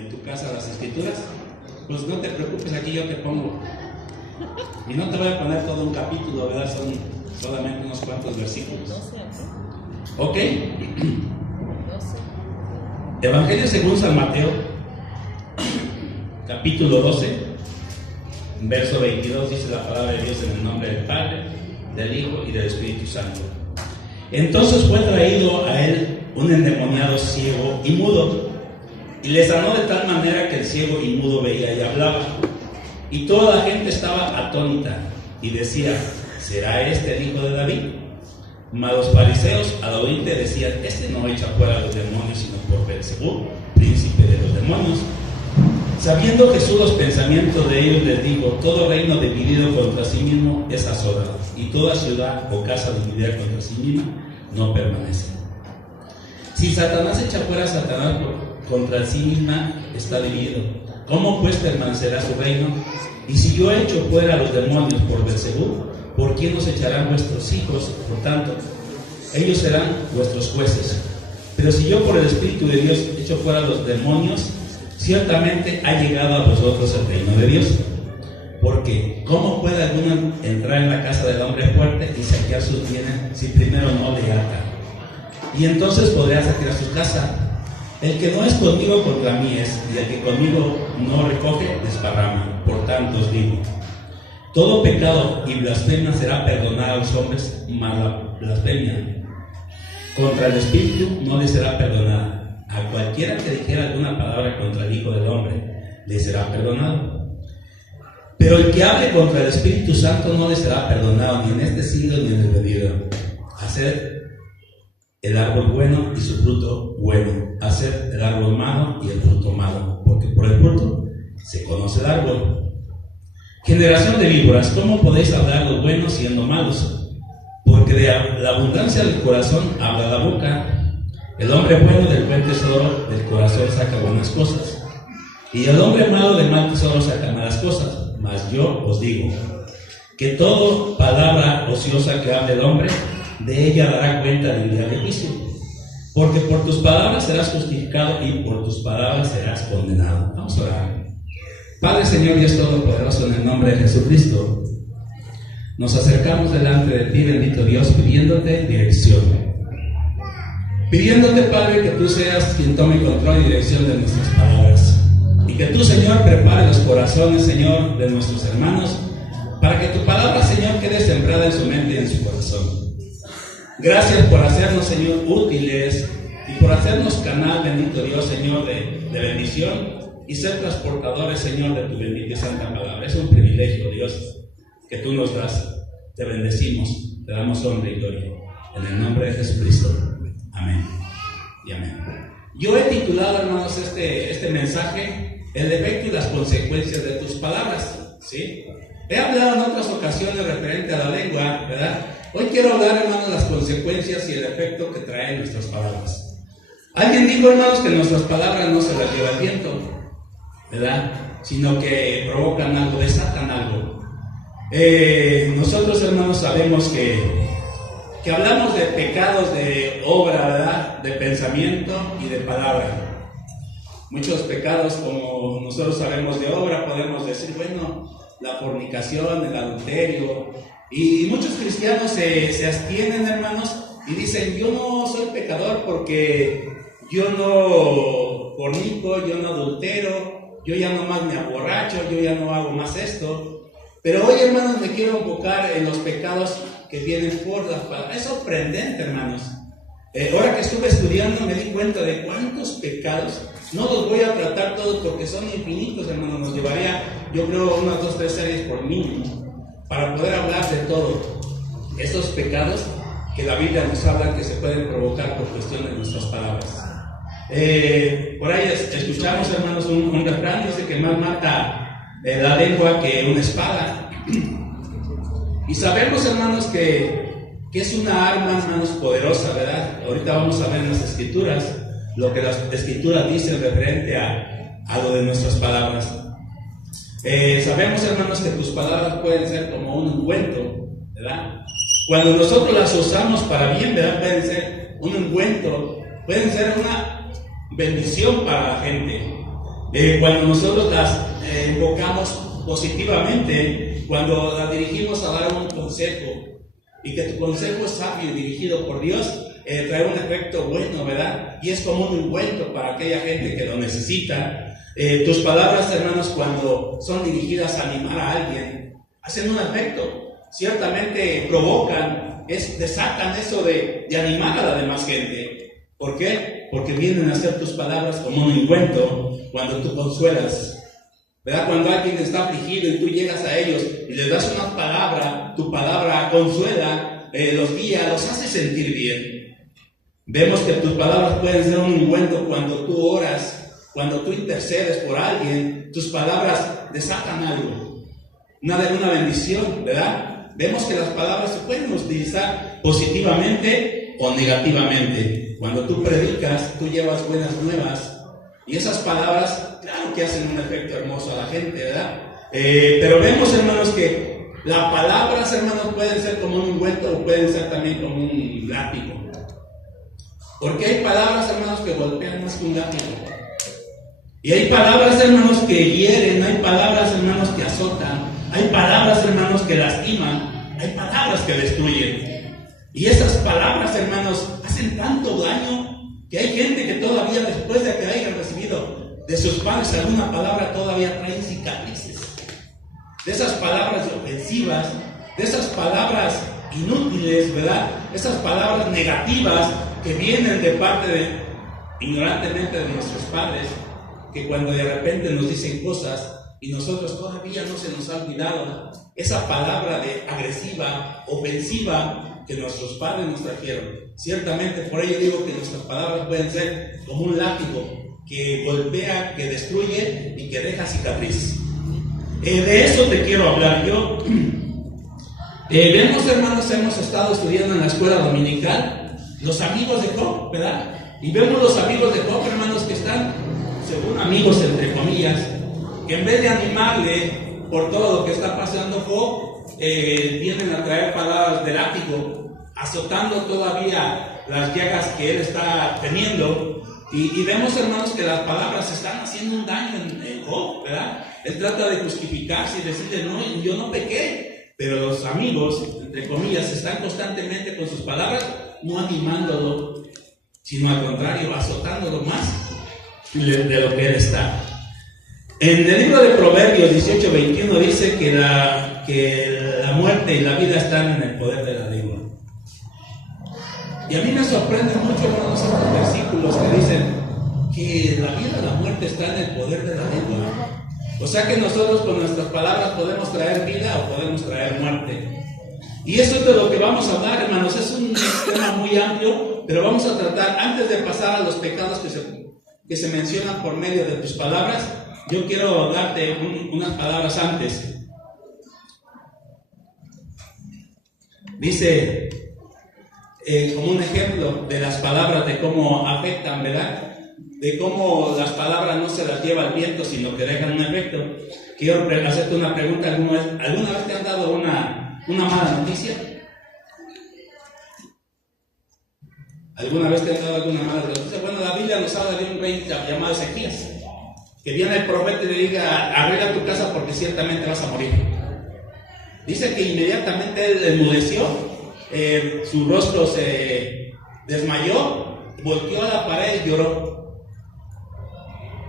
en tu casa las escrituras, pues no te preocupes, aquí yo te pongo. Y no te voy a poner todo un capítulo, ¿verdad? Son solamente unos cuantos versículos. ¿Ok? Evangelio según San Mateo, capítulo 12, verso 22, dice la palabra de Dios: en el nombre del Padre, del Hijo y del Espíritu Santo. Entonces fue traído a él un endemoniado ciego y mudo, y le sanó de tal manera que el ciego y mudo veía y hablaba. Y toda la gente estaba atónita y decía: ¿será este el hijo de David? Mas los fariseos al oírte decían: este no echa fuera a los demonios sino por Beelzebú, príncipe de los demonios. Sabiendo Jesús los pensamientos de ellos, les dijo: todo reino dividido contra sí mismo es asolado, y toda ciudad o casa dividida contra sí misma no permanece. Si Satanás echa fuera a Satanás, contra sí misma está dividido. ¿Cómo pues permanecerá su reino? Y si yo echo fuera a los demonios por Beelzebú, ¿por quién os echarán vuestros hijos? Por tanto, ellos serán vuestros jueces. Pero si yo por el Espíritu de Dios echo fuera a los demonios, ciertamente ha llegado a vosotros el reino de Dios. Porque ¿cómo puede alguno entrar en la casa del hombre fuerte y saquear sus bienes si primero no le ata? Y entonces podrá saquear su casa. El que no es conmigo contra mí es, y el que conmigo no recoge desparrama. Por tanto os digo: todo pecado y blasfemia será perdonado a los hombres, mas la blasfemia contra el Espíritu no le será perdonada. A cualquiera que dijera alguna palabra contra el Hijo del Hombre le será perdonado. Pero el que hable contra el Espíritu Santo no le será perdonado, ni en este siglo ni en el venidero. Haced el árbol bueno y su fruto bueno. Haced el árbol malo y el fruto malo, porque por el fruto se conoce el árbol. Generación de víboras, ¿cómo podéis hablar lo bueno siendo malos? Porque de la abundancia del corazón habla la boca. El hombre bueno del buen tesoro del corazón saca buenas cosas, y el hombre malo del mal tesoro saca malas cosas. Mas yo os digo que toda palabra ociosa que hable el hombre, de ella dará cuenta del día de juicio. Porque por tus palabras serás justificado y por tus palabras serás condenado. Vamos a orar. Padre, Señor Dios Todopoderoso, en el nombre de Jesucristo, nos acercamos delante de ti, bendito Dios, pidiéndote dirección. Pidiéndote, Padre, que tú seas quien tome control y dirección de nuestras palabras. Y que tú, Señor, prepare los corazones, Señor, de nuestros hermanos, para que tu palabra, Señor, quede sembrada en su mente y en su corazón. Gracias por hacernos, Señor, útiles y por hacernos canal, bendito Dios, Señor, de bendición y ser transportadores, Señor, de tu bendita y santa palabra. Es un privilegio, Dios, que tú nos das. Te bendecimos, te damos honra y gloria. En el nombre de Jesucristo. Amén y amén. Yo he titulado, hermanos, este mensaje: el efecto y las consecuencias de tus palabras. ¿Sí? He hablado en otras ocasiones referente a la lengua, ¿verdad? Hoy quiero hablar, hermanos, de las consecuencias y el efecto que traen nuestras palabras. Alguien dijo, hermanos, que nuestras palabras no se las lleva el viento, ¿verdad? Sino que provocan algo, desatan algo. Nosotros, hermanos, sabemos que hablamos de pecados de obra, ¿verdad? De pensamiento y de palabra. Muchos pecados, como nosotros sabemos de obra, podemos decir, bueno, la fornicación, el adulterio. Y muchos cristianos se abstienen, hermanos, y dicen: yo no soy pecador porque yo no fornico, yo no adultero, yo ya no más me aborracho, yo ya no hago más esto. Pero hoy, hermanos, me quiero enfocar en los pecados que vienen por las palabras. Es sorprendente, hermanos. Ahora que estuve estudiando me di cuenta de cuántos pecados. No los voy a tratar todos porque son infinitos, hermanos. Nos llevaría, yo creo, unas 2 o 3 series por mínimo para poder hablar de todo. Estos pecados que la Biblia nos habla que se pueden provocar por cuestión de nuestras palabras. Por ahí escuchamos, hermanos, un refrán, dice que más mata la lengua que una espada. Y sabemos, hermanos, que es una arma, hermanos, poderosa, ¿verdad? Ahorita vamos a ver en las Escrituras lo que las Escrituras dicen referente a lo de nuestras palabras. Sabemos, hermanos, que tus palabras pueden ser como un ungüento, ¿verdad? Cuando nosotros las usamos para bien, ¿verdad? Pueden ser un ungüento, pueden ser una bendición para la gente. Cuando nosotros las invocamos positivamente, cuando las dirigimos a dar un consejo, y que tu consejo es sabio y dirigido por Dios, trae un efecto bueno, ¿verdad? Y es como un ungüento para aquella gente que lo necesita. Tus palabras, hermanos, cuando son dirigidas a animar a alguien, hacen un efecto. Ciertamente provocan, desatan eso de animar a la demás gente. ¿Por qué? Porque vienen a ser tus palabras como un ungüento cuando tú consuelas. ¿Verdad? Cuando alguien está afligido y tú llegas a ellos y les das una palabra, tu palabra consuela, los guía, los hace sentir bien. Vemos que tus palabras pueden ser un ungüento cuando tú oras, cuando tú intercedes por alguien, tus palabras desatan algo, una bendición, ¿verdad? Vemos que las palabras se pueden utilizar positivamente o negativamente. Cuando tú predicas, tú llevas buenas nuevas. Y esas palabras, claro que hacen un efecto hermoso a la gente, ¿verdad? Pero vemos, hermanos, que las palabras, hermanos, pueden ser como un ungüento o pueden ser también como un látigo. Porque hay palabras, hermanos, que golpean más que un látigo. Y hay palabras, hermanos, que hieren, hay palabras, hermanos, que azotan, hay palabras, hermanos, que lastiman, hay palabras que destruyen. Y esas palabras, hermanos, hacen tanto daño que hay gente que todavía después de que hayan recibido de sus padres alguna palabra todavía traen cicatrices. De esas palabras ofensivas, de esas palabras inútiles, ¿verdad? Esas palabras negativas que vienen de parte ignorantemente de nuestros padres, que cuando de repente nos dicen cosas y nosotros todavía no se nos ha olvidado esa palabra agresiva, ofensiva, que nuestros padres nos trajeron. Ciertamente, por ello digo que nuestras palabras pueden ser como un látigo que golpea, que destruye y que deja cicatriz. De eso te quiero hablar yo. Vemos, hermanos, hemos estado estudiando en la escuela dominical los amigos de Job, ¿verdad? Y vemos los amigos de Job, hermanos, que están, según amigos, entre comillas, que en vez de animarle por todo lo que está pasando Job, vienen a traer palabras de látigo, azotando todavía las llagas que él está teniendo. Y vemos, hermanos, que las palabras están haciendo un daño en Job, ¿verdad? Él trata de justificarse y decirle, no, yo no pequé. Pero los amigos, entre comillas, están constantemente con sus palabras, no animándolo, sino al contrario, azotándolo más de lo que él está. En el libro de Proverbios 18:21 dice que la muerte y la vida están en el poder de la lengua. Y a mí me sorprende mucho, hermanos, estos versículos que dicen que la vida y la muerte están en el poder de la lengua. O sea que nosotros con nuestras palabras podemos traer vida o podemos traer muerte. Y eso es de lo que vamos a hablar, hermanos. Es un tema muy amplio, pero vamos a tratar, antes de pasar a los pecados que se mencionan por medio de tus palabras, yo quiero darte unas palabras antes. Dice, como un ejemplo de las palabras, de cómo afectan, ¿verdad? De cómo las palabras no se las lleva el viento, sino que dejan un efecto. Quiero hacerte una pregunta. ¿Alguna vez te han dado una mala noticia? ¿Alguna vez te han dado alguna mala noticia? Bueno, la Biblia nos habla de un rey llamado Ezequías, que viene el profeta y le diga, arregla tu casa porque ciertamente vas a morir. Dice que inmediatamente él enmudeció, su rostro se desmayó, volteó a la pared y lloró.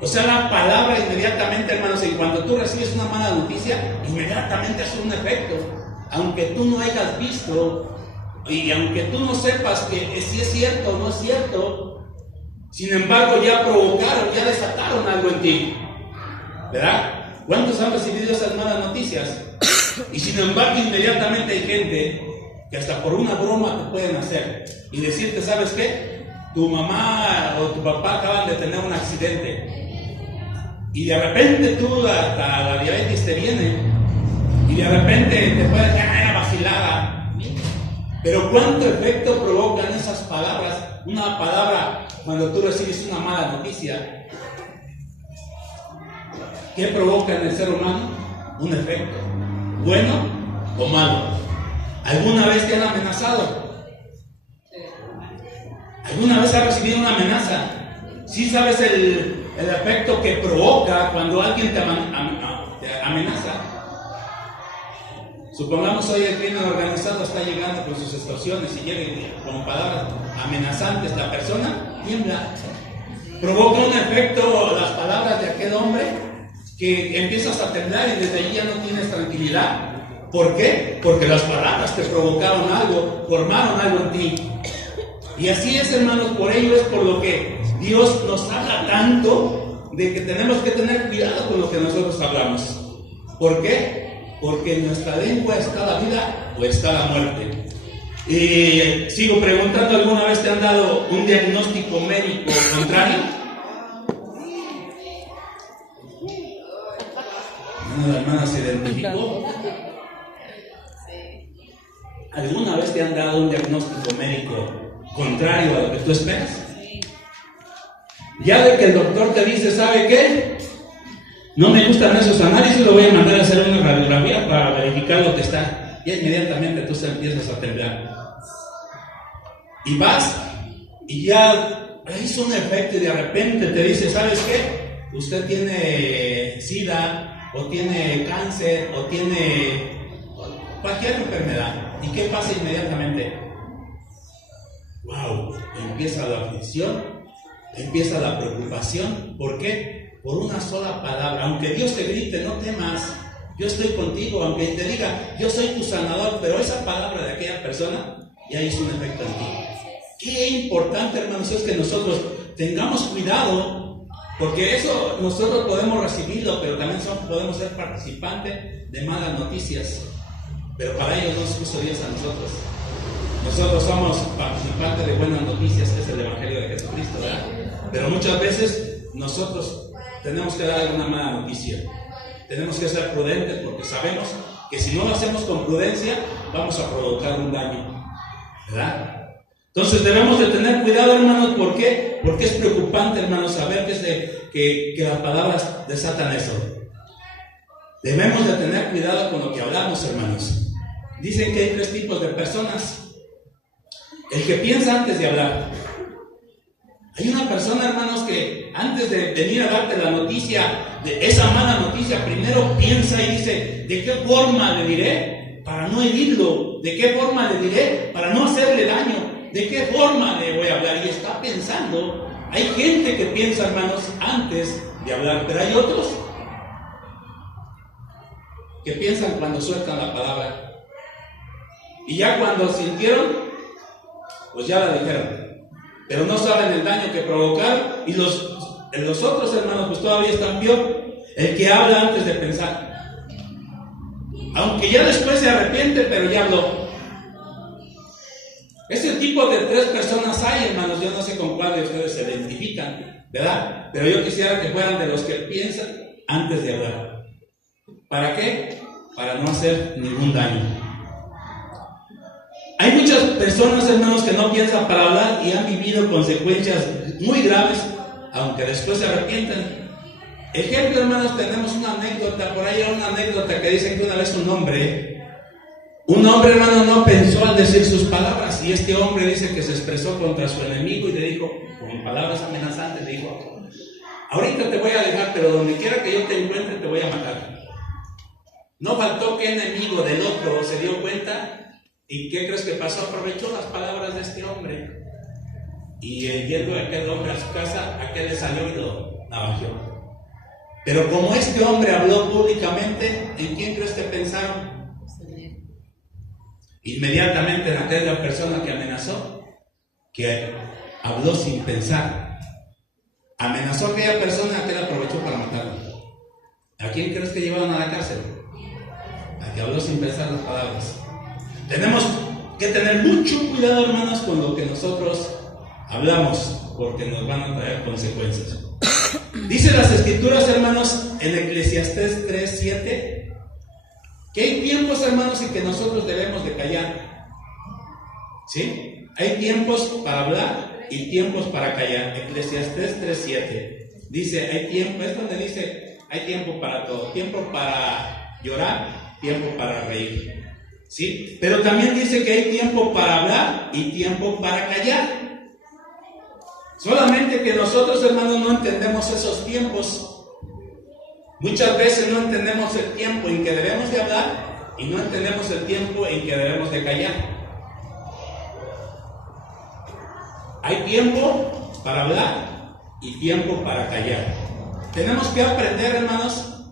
O sea, la palabra inmediatamente, hermanos, en cuanto tú recibes una mala noticia, inmediatamente hace un efecto. Aunque tú no hayas visto y aunque tú no sepas que si es cierto o no es cierto, sin embargo ya provocaron, ya desataron algo en ti, ¿verdad? ¿Cuántos han recibido esas malas noticias? Y sin embargo inmediatamente hay gente que hasta por una broma te pueden hacer y decirte, ¿sabes qué? Tu mamá o tu papá acaban de tener un accidente y de repente tú hasta la diabetes te viene y de repente te puedes caer vacilada. Pero ¿cuánto efecto provocan esas palabras? Una palabra cuando tú recibes una mala noticia, ¿qué provoca en el ser humano? Un efecto, bueno o malo. ¿Alguna vez te han amenazado? ¿Alguna vez has recibido una amenaza? ¿Sí sabes el efecto que provoca cuando alguien te amenaza. Supongamos hoy el crimen organizado está llegando con sus extorsiones y llega con palabras amenazantes, la persona tiembla. Provoca un efecto las palabras de aquel hombre que empiezas a temblar y desde allí ya no tienes tranquilidad. ¿Por qué? Porque las palabras te provocaron algo, formaron algo en ti. Y así es, hermanos, por ello es por lo que Dios nos habla tanto de que tenemos que tener cuidado con lo que nosotros hablamos. ¿Por qué? Porque en nuestra lengua está la vida o está la muerte. Y sigo preguntando, ¿alguna vez te han dado un diagnóstico médico contrario? La hermana se identificó. ¿Alguna vez te han dado un diagnóstico médico contrario a lo que tú esperas? Ya de que el doctor te dice, ¿sabe qué? No me gustan esos análisis, lo voy a mandar a hacer una radiografía para verificar lo que está. Y inmediatamente tú empiezas a temblar. Y vas, y ya hizo un efecto y de repente te dice, ¿sabes qué? Usted tiene SIDA, o tiene cáncer, o tiene cualquier enfermedad. ¿Y qué pasa inmediatamente? ¡Wow! Empieza la aflicción, empieza la preocupación. ¿Por qué? Por una sola palabra. Aunque Dios te grite, no temas, yo estoy contigo. Aunque te diga, yo soy tu sanador, pero esa palabra de aquella persona ya hizo un efecto en ti. Qué importante, hermanos, es que nosotros tengamos cuidado, porque eso nosotros podemos recibirlo, pero también podemos ser participantes de malas noticias. Pero para ellos no se puso Dios a nosotros. Nosotros somos participantes de buenas noticias, que es el Evangelio de Jesucristo, ¿verdad? Pero muchas veces nosotros tenemos que dar alguna mala noticia. Tenemos que ser prudentes porque sabemos que si no lo hacemos con prudencia, vamos a provocar un daño, ¿verdad? Entonces debemos de tener cuidado, hermanos. ¿Por qué? Porque es preocupante, hermanos, saber que las palabras desatan eso. Debemos de tener cuidado con lo que hablamos, hermanos. Dicen que hay 3 tipos de personas. El que piensa antes de hablar. Hay una persona, hermanos, que antes de venir a darte la noticia, de esa mala noticia, primero piensa y dice, ¿de qué forma le diré para no herirlo? ¿De qué forma le diré para no hacerle daño? ¿De qué forma le voy a hablar? Y está pensando. Hay gente que piensa, hermanos, antes de hablar, pero hay otros que piensan cuando sueltan la palabra. Y ya cuando sintieron, pues ya la dijeron. Pero no saben el daño que provocaron. Y los otros, hermanos, pues todavía están peor. El que habla antes de pensar. Aunque ya después se arrepiente, pero ya habló. Ese tipo de 3 personas hay, hermanos. Yo no sé con cuál de ustedes se identifican, ¿verdad? Pero yo quisiera que fueran de los que piensan antes de hablar. ¿Para qué? Para no hacer ningún daño. Hay muchas personas, hermanos, que no piensan para hablar y han vivido consecuencias muy graves, aunque después se arrepienten. Ejemplo, hermanos, tenemos una anécdota. Por ahí hay una anécdota que dicen que una vez un hombre, hermano, no pensó al decir sus palabras. Y este hombre dice que se expresó contra su enemigo y le dijo, con palabras amenazantes, le dijo, ahorita te voy a dejar, pero donde quiera que yo te encuentre te voy a matar. No faltó que enemigo del otro se dio cuenta. ¿Y qué crees que pasó? Aprovechó las palabras de este hombre. Y yendo aquel hombre a su casa, aquel le salió y lo navajeó. Pero como este hombre habló públicamente, ¿en quién crees que pensaron? Inmediatamente en aquella persona que amenazó, que habló sin pensar. Amenazó a aquella persona, que él aprovechó para matarlo. ¿A quién crees que llevaron a la cárcel? A que habló sin pensar las palabras. Tenemos que tener mucho cuidado, hermanos, con lo que nosotros hablamos, porque nos van a traer consecuencias. Dice las Escrituras, hermanos, en Eclesiastés 3:7, que hay tiempos, hermanos, en que nosotros debemos de callar. ¿Sí? Hay tiempos para hablar y tiempos para callar. Eclesiastés 3:7 dice, hay tiempo, es donde dice, hay tiempo para todo. Tiempo para llorar, tiempo para reír. ¿Sí? Pero también dice que hay tiempo para hablar y tiempo para callar. Solamente que nosotros, hermanos, no entendemos esos tiempos. Muchas veces no entendemos el tiempo en que debemos de hablar y no entendemos el tiempo en que debemos de callar. Hay tiempo para hablar y tiempo para callar. Tenemos que aprender, hermanos,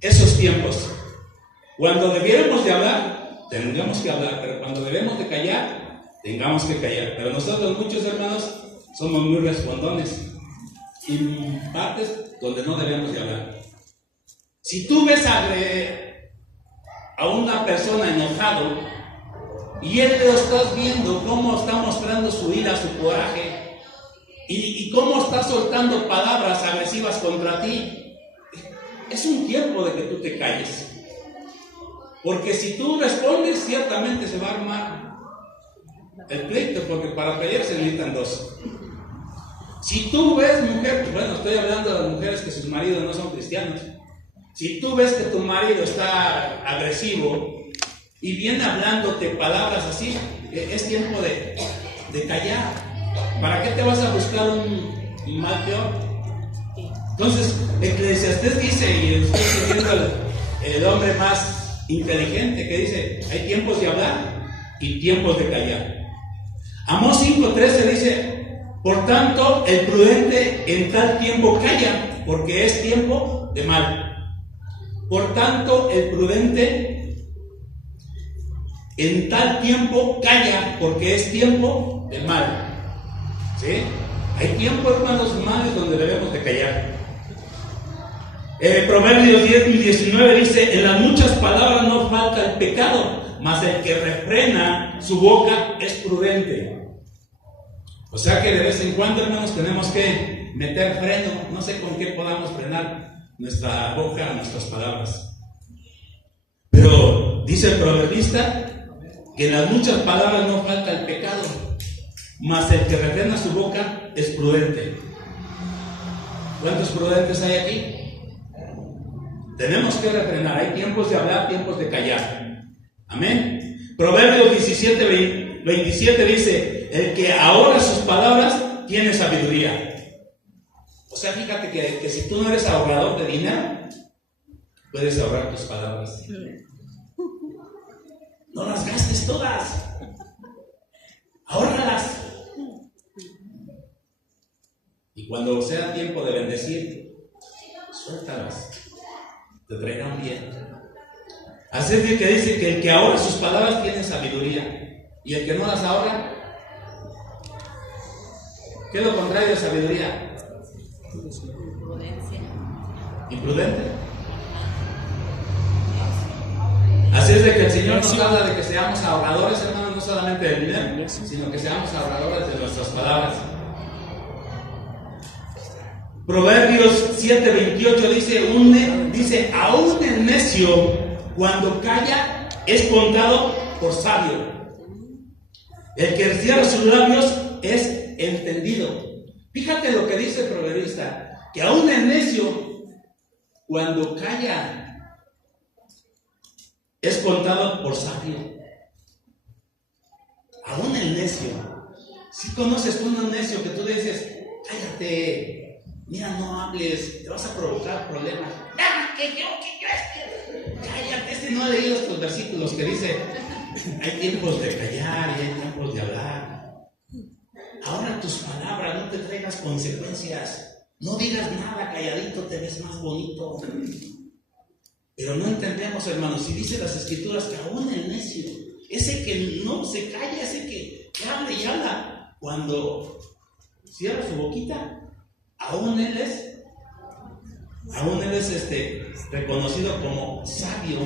esos tiempos. Cuando debiéramos de hablar, tendríamos que hablar, pero cuando debemos de callar, tengamos que callar. Pero nosotros, muchos hermanos, somos muy respondones en partes donde no debemos de hablar. Si tú ves a una persona enojado y él lo estás viendo cómo está mostrando su ira, su coraje y cómo está soltando palabras agresivas contra ti, es un tiempo de que tú te calles. Porque si tú respondes, ciertamente se va a armar el pleito, porque para pelear se necesitan dos. Si tú ves mujer, bueno, estoy hablando de las mujeres que sus maridos no son cristianos. Si tú ves que tu marido está agresivo y viene hablándote palabras así, es tiempo de callar. ¿Para qué te vas a buscar un mal peor? Entonces, Eclesiastés dice, y estoy viendo el hombre más inteligente, que dice, hay tiempos de hablar y tiempos de callar. Amós 5:13 dice, por tanto, el prudente en tal tiempo calla, porque es tiempo de mal. Por tanto, el prudente en tal tiempo calla, porque es tiempo de mal. ¿Sí? Hay tiempo, hermanos humanos, donde debemos de callar. Proverbios 10:19 dice, en las muchas palabras no falta el pecado, mas el que refrena su boca es prudente. O sea que de vez en cuando, hermanos, tenemos que meter freno. No sé con qué podamos frenar nuestra boca, nuestras palabras. Pero dice el proverbista que en las muchas palabras no falta el pecado, mas el que refrena su boca es prudente. ¿Cuántos prudentes hay aquí? Tenemos que refrenar. Hay tiempos de hablar, tiempos de callar. Amén. Proverbios 17:27 dice, el que ahorra sus palabras tiene sabiduría. O sea, fíjate que si tú no eres ahorrador de dinero, puedes ahorrar tus palabras. No las gastes todas. Ahórralas. Y cuando sea tiempo de bendecir, suéltalas. Te traerán bien. Así es que dice que el que ahorra sus palabras tiene sabiduría. Y el que no las ahorra, ¿qué es lo contrario de sabiduría? Imprudente. Así es de que el Señor nos habla de que seamos ahorradores, hermanos, no solamente del dinero, sino que seamos ahorradores de nuestras palabras. Proverbios 7:28 dice, aún el necio cuando calla es contado por sabio. El que cierra sus labios es entendido. Fíjate lo que dice el proverbista, que aún el necio cuando calla es contado por sabio. Aún el necio. Si conoces tú un necio que tú le dices, cállate, mira, no hables, te vas a provocar problemas. Cállate, no ha leído estos versículos que dice, hay tiempos de callar y hay tiempos de hablar. Ahora tus palabras, no te traigas consecuencias. No digas nada, calladito te ves más bonito. Pero no entendemos, hermanos, si dice las escrituras que aún el necio, ese que no se calla, ese que habla y habla, cuando cierra su boquita, aún él es reconocido como sabio.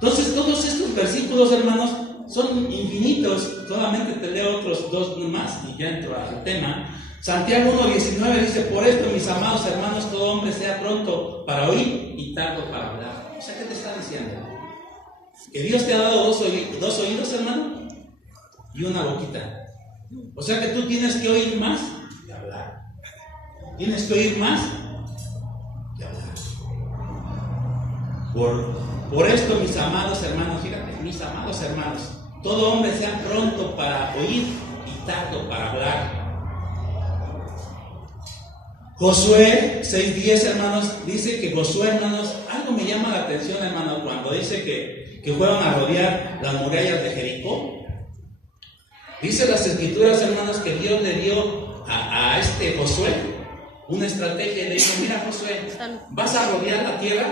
Entonces todos estos versículos, hermanos, son infinitos. Solamente te leo otros dos más y ya entro al tema. Santiago 1:19 dice, por esto, mis amados hermanos, todo hombre sea pronto para oír y tardo para hablar. O sea, ¿qué te está diciendo? Que Dios te ha dado dos oídos, hermano, y una boquita. O sea que tú tienes que oír más que hablar. Tienes que oír más que hablar. Por esto, mis amados hermanos, fíjate, mis amados hermanos, todo hombre sea pronto para oír y tardo para hablar. Josué 6:10, hermanos, dice que Josué, hermanos, algo me llama la atención, hermanos, cuando dice que fueron a rodear las murallas de Jericó. Dice las escrituras, hermanos, que Dios le dio a este Josué una estrategia y le dijo: mira, Josué, vas a rodear la tierra,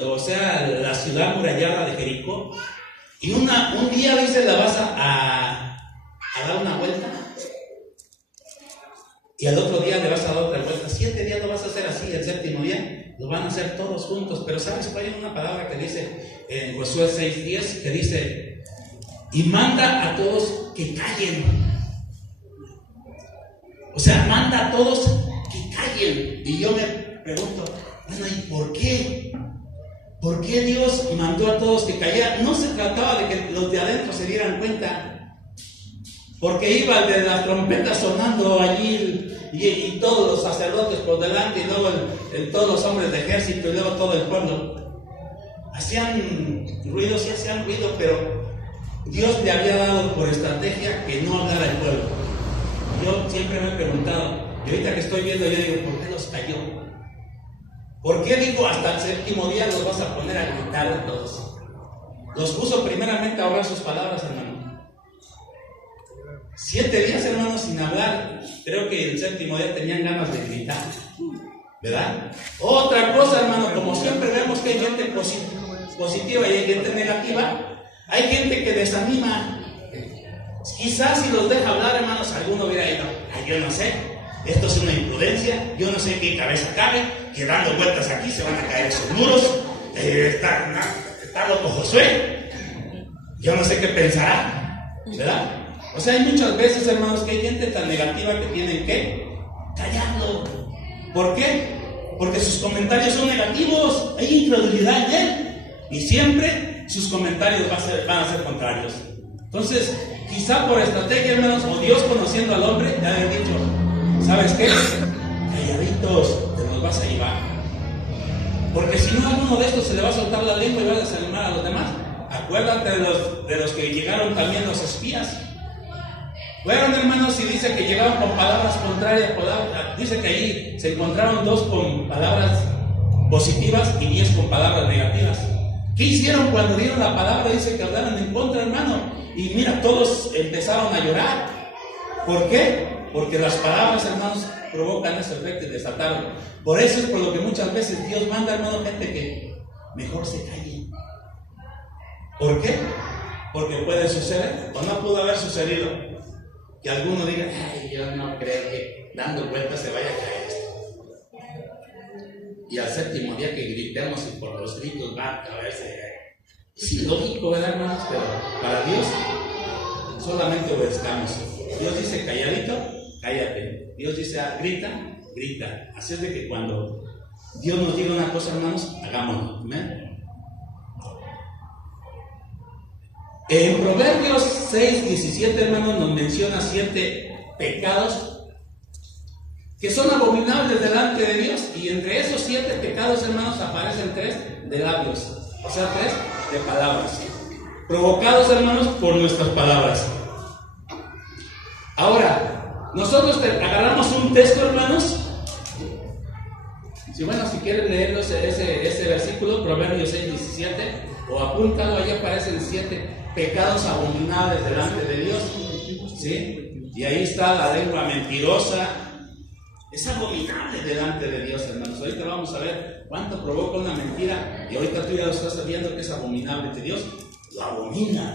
o sea, la ciudad murallada de Jericó, y un día, dice, la vas a dar una vuelta, y al otro día le vas a dar otra vuelta. 7 días lo vas a hacer así, el séptimo día lo van a hacer todos juntos. Pero ¿sabes cuál es una palabra que dice en Josué 6:10? Que dice: y manda a todos que callen. O sea, manda a todos que callen. Y yo me pregunto, bueno, ¿y por qué? ¿Por qué Dios mandó a todos que callaran? No se trataba de que los de adentro se dieran cuenta, porque iba el de las trompetas sonando allí y todos los sacerdotes por delante, y luego todos los hombres de ejército, y luego todo el pueblo. Hacían ruido, sí hacían ruido, pero Dios le había dado por estrategia que no hablara el pueblo. Yo siempre me he preguntado, y ahorita que estoy viendo, yo digo, ¿por qué los cayó? ¿Por qué, digo, hasta el séptimo día los vas a poner a gritar a todos? Los puso primeramente a ahorrar sus palabras, hermano. 7 días, hermanos, sin hablar. Creo que el séptimo día tenían ganas de gritar, ¿verdad? Otra cosa, hermano, como siempre vemos que hay gente positiva y hay gente negativa. Hay gente que desanima. Quizás si los deja hablar, hermanos, alguno hubiera ido: ay, yo no sé, esto es una imprudencia, yo no sé en qué cabeza cabe, que dando vueltas aquí se van a caer esos muros, está loco Josué, yo no sé qué pensará, ¿verdad? O sea, hay muchas veces, hermanos, que hay gente tan negativa que tienen que callarlo. ¿Por qué? Porque sus comentarios son negativos, hay incredulidad en él, y siempre sus comentarios van a ser contrarios. Entonces, quizá por estrategia, hermanos, o Dios conociendo al hombre, le haya dicho: ¿sabes qué? Calladitos, te los vas a llevar. Porque si no, a alguno de estos se le va a soltar la lengua y va a desanimar a los demás. Acuérdate de los que llegaron también, los espías. Fueron, hermanos, y dice que llegaron con palabras contrarias. Dice que ahí se encontraron 2 con palabras positivas y 10 con palabras negativas. ¿Qué hicieron cuando dieron la palabra? Dice que hablaron en contra, hermano. Y mira, todos empezaron a llorar. ¿Por qué? Porque las palabras, hermanos, provocan ese efecto y desataron. Por eso es por lo que muchas veces Dios manda, hermano, gente que mejor se calle. ¿Por qué? Porque puede suceder, o no pudo haber sucedido, que alguno diga: ay, yo no creo que dando vueltas se vaya a caer esto. Y al séptimo día que gritemos y por los gritos va a caerse. Es ilógico, ¿verdad, hermanos? Pero para Dios solamente obedezcamos. Dios dice: calladito, cállate. Dios dice: grita, grita. Así es de que cuando Dios nos diga una cosa, hermanos, hagámoslo. ¿Amén? En Proverbios 6:17, hermanos, nos menciona 7 pecados que son abominables delante de Dios, y entre esos 7 pecados, hermanos, aparecen 3 de labios, o sea, 3 de palabras, provocados, hermanos, por nuestras palabras. Ahora, nosotros agarramos un texto, hermanos. Si quieren leerlo, ese versículo, Proverbios 6:17, o apúntalo, ahí aparecen 7 pecados abominables delante de Dios, ¿sí? Y ahí está la lengua mentirosa. Es abominable delante de Dios, hermanos. Ahorita vamos a ver cuánto provoca una mentira, y ahorita tú ya lo estás sabiendo que es abominable de Dios. Lo abomina.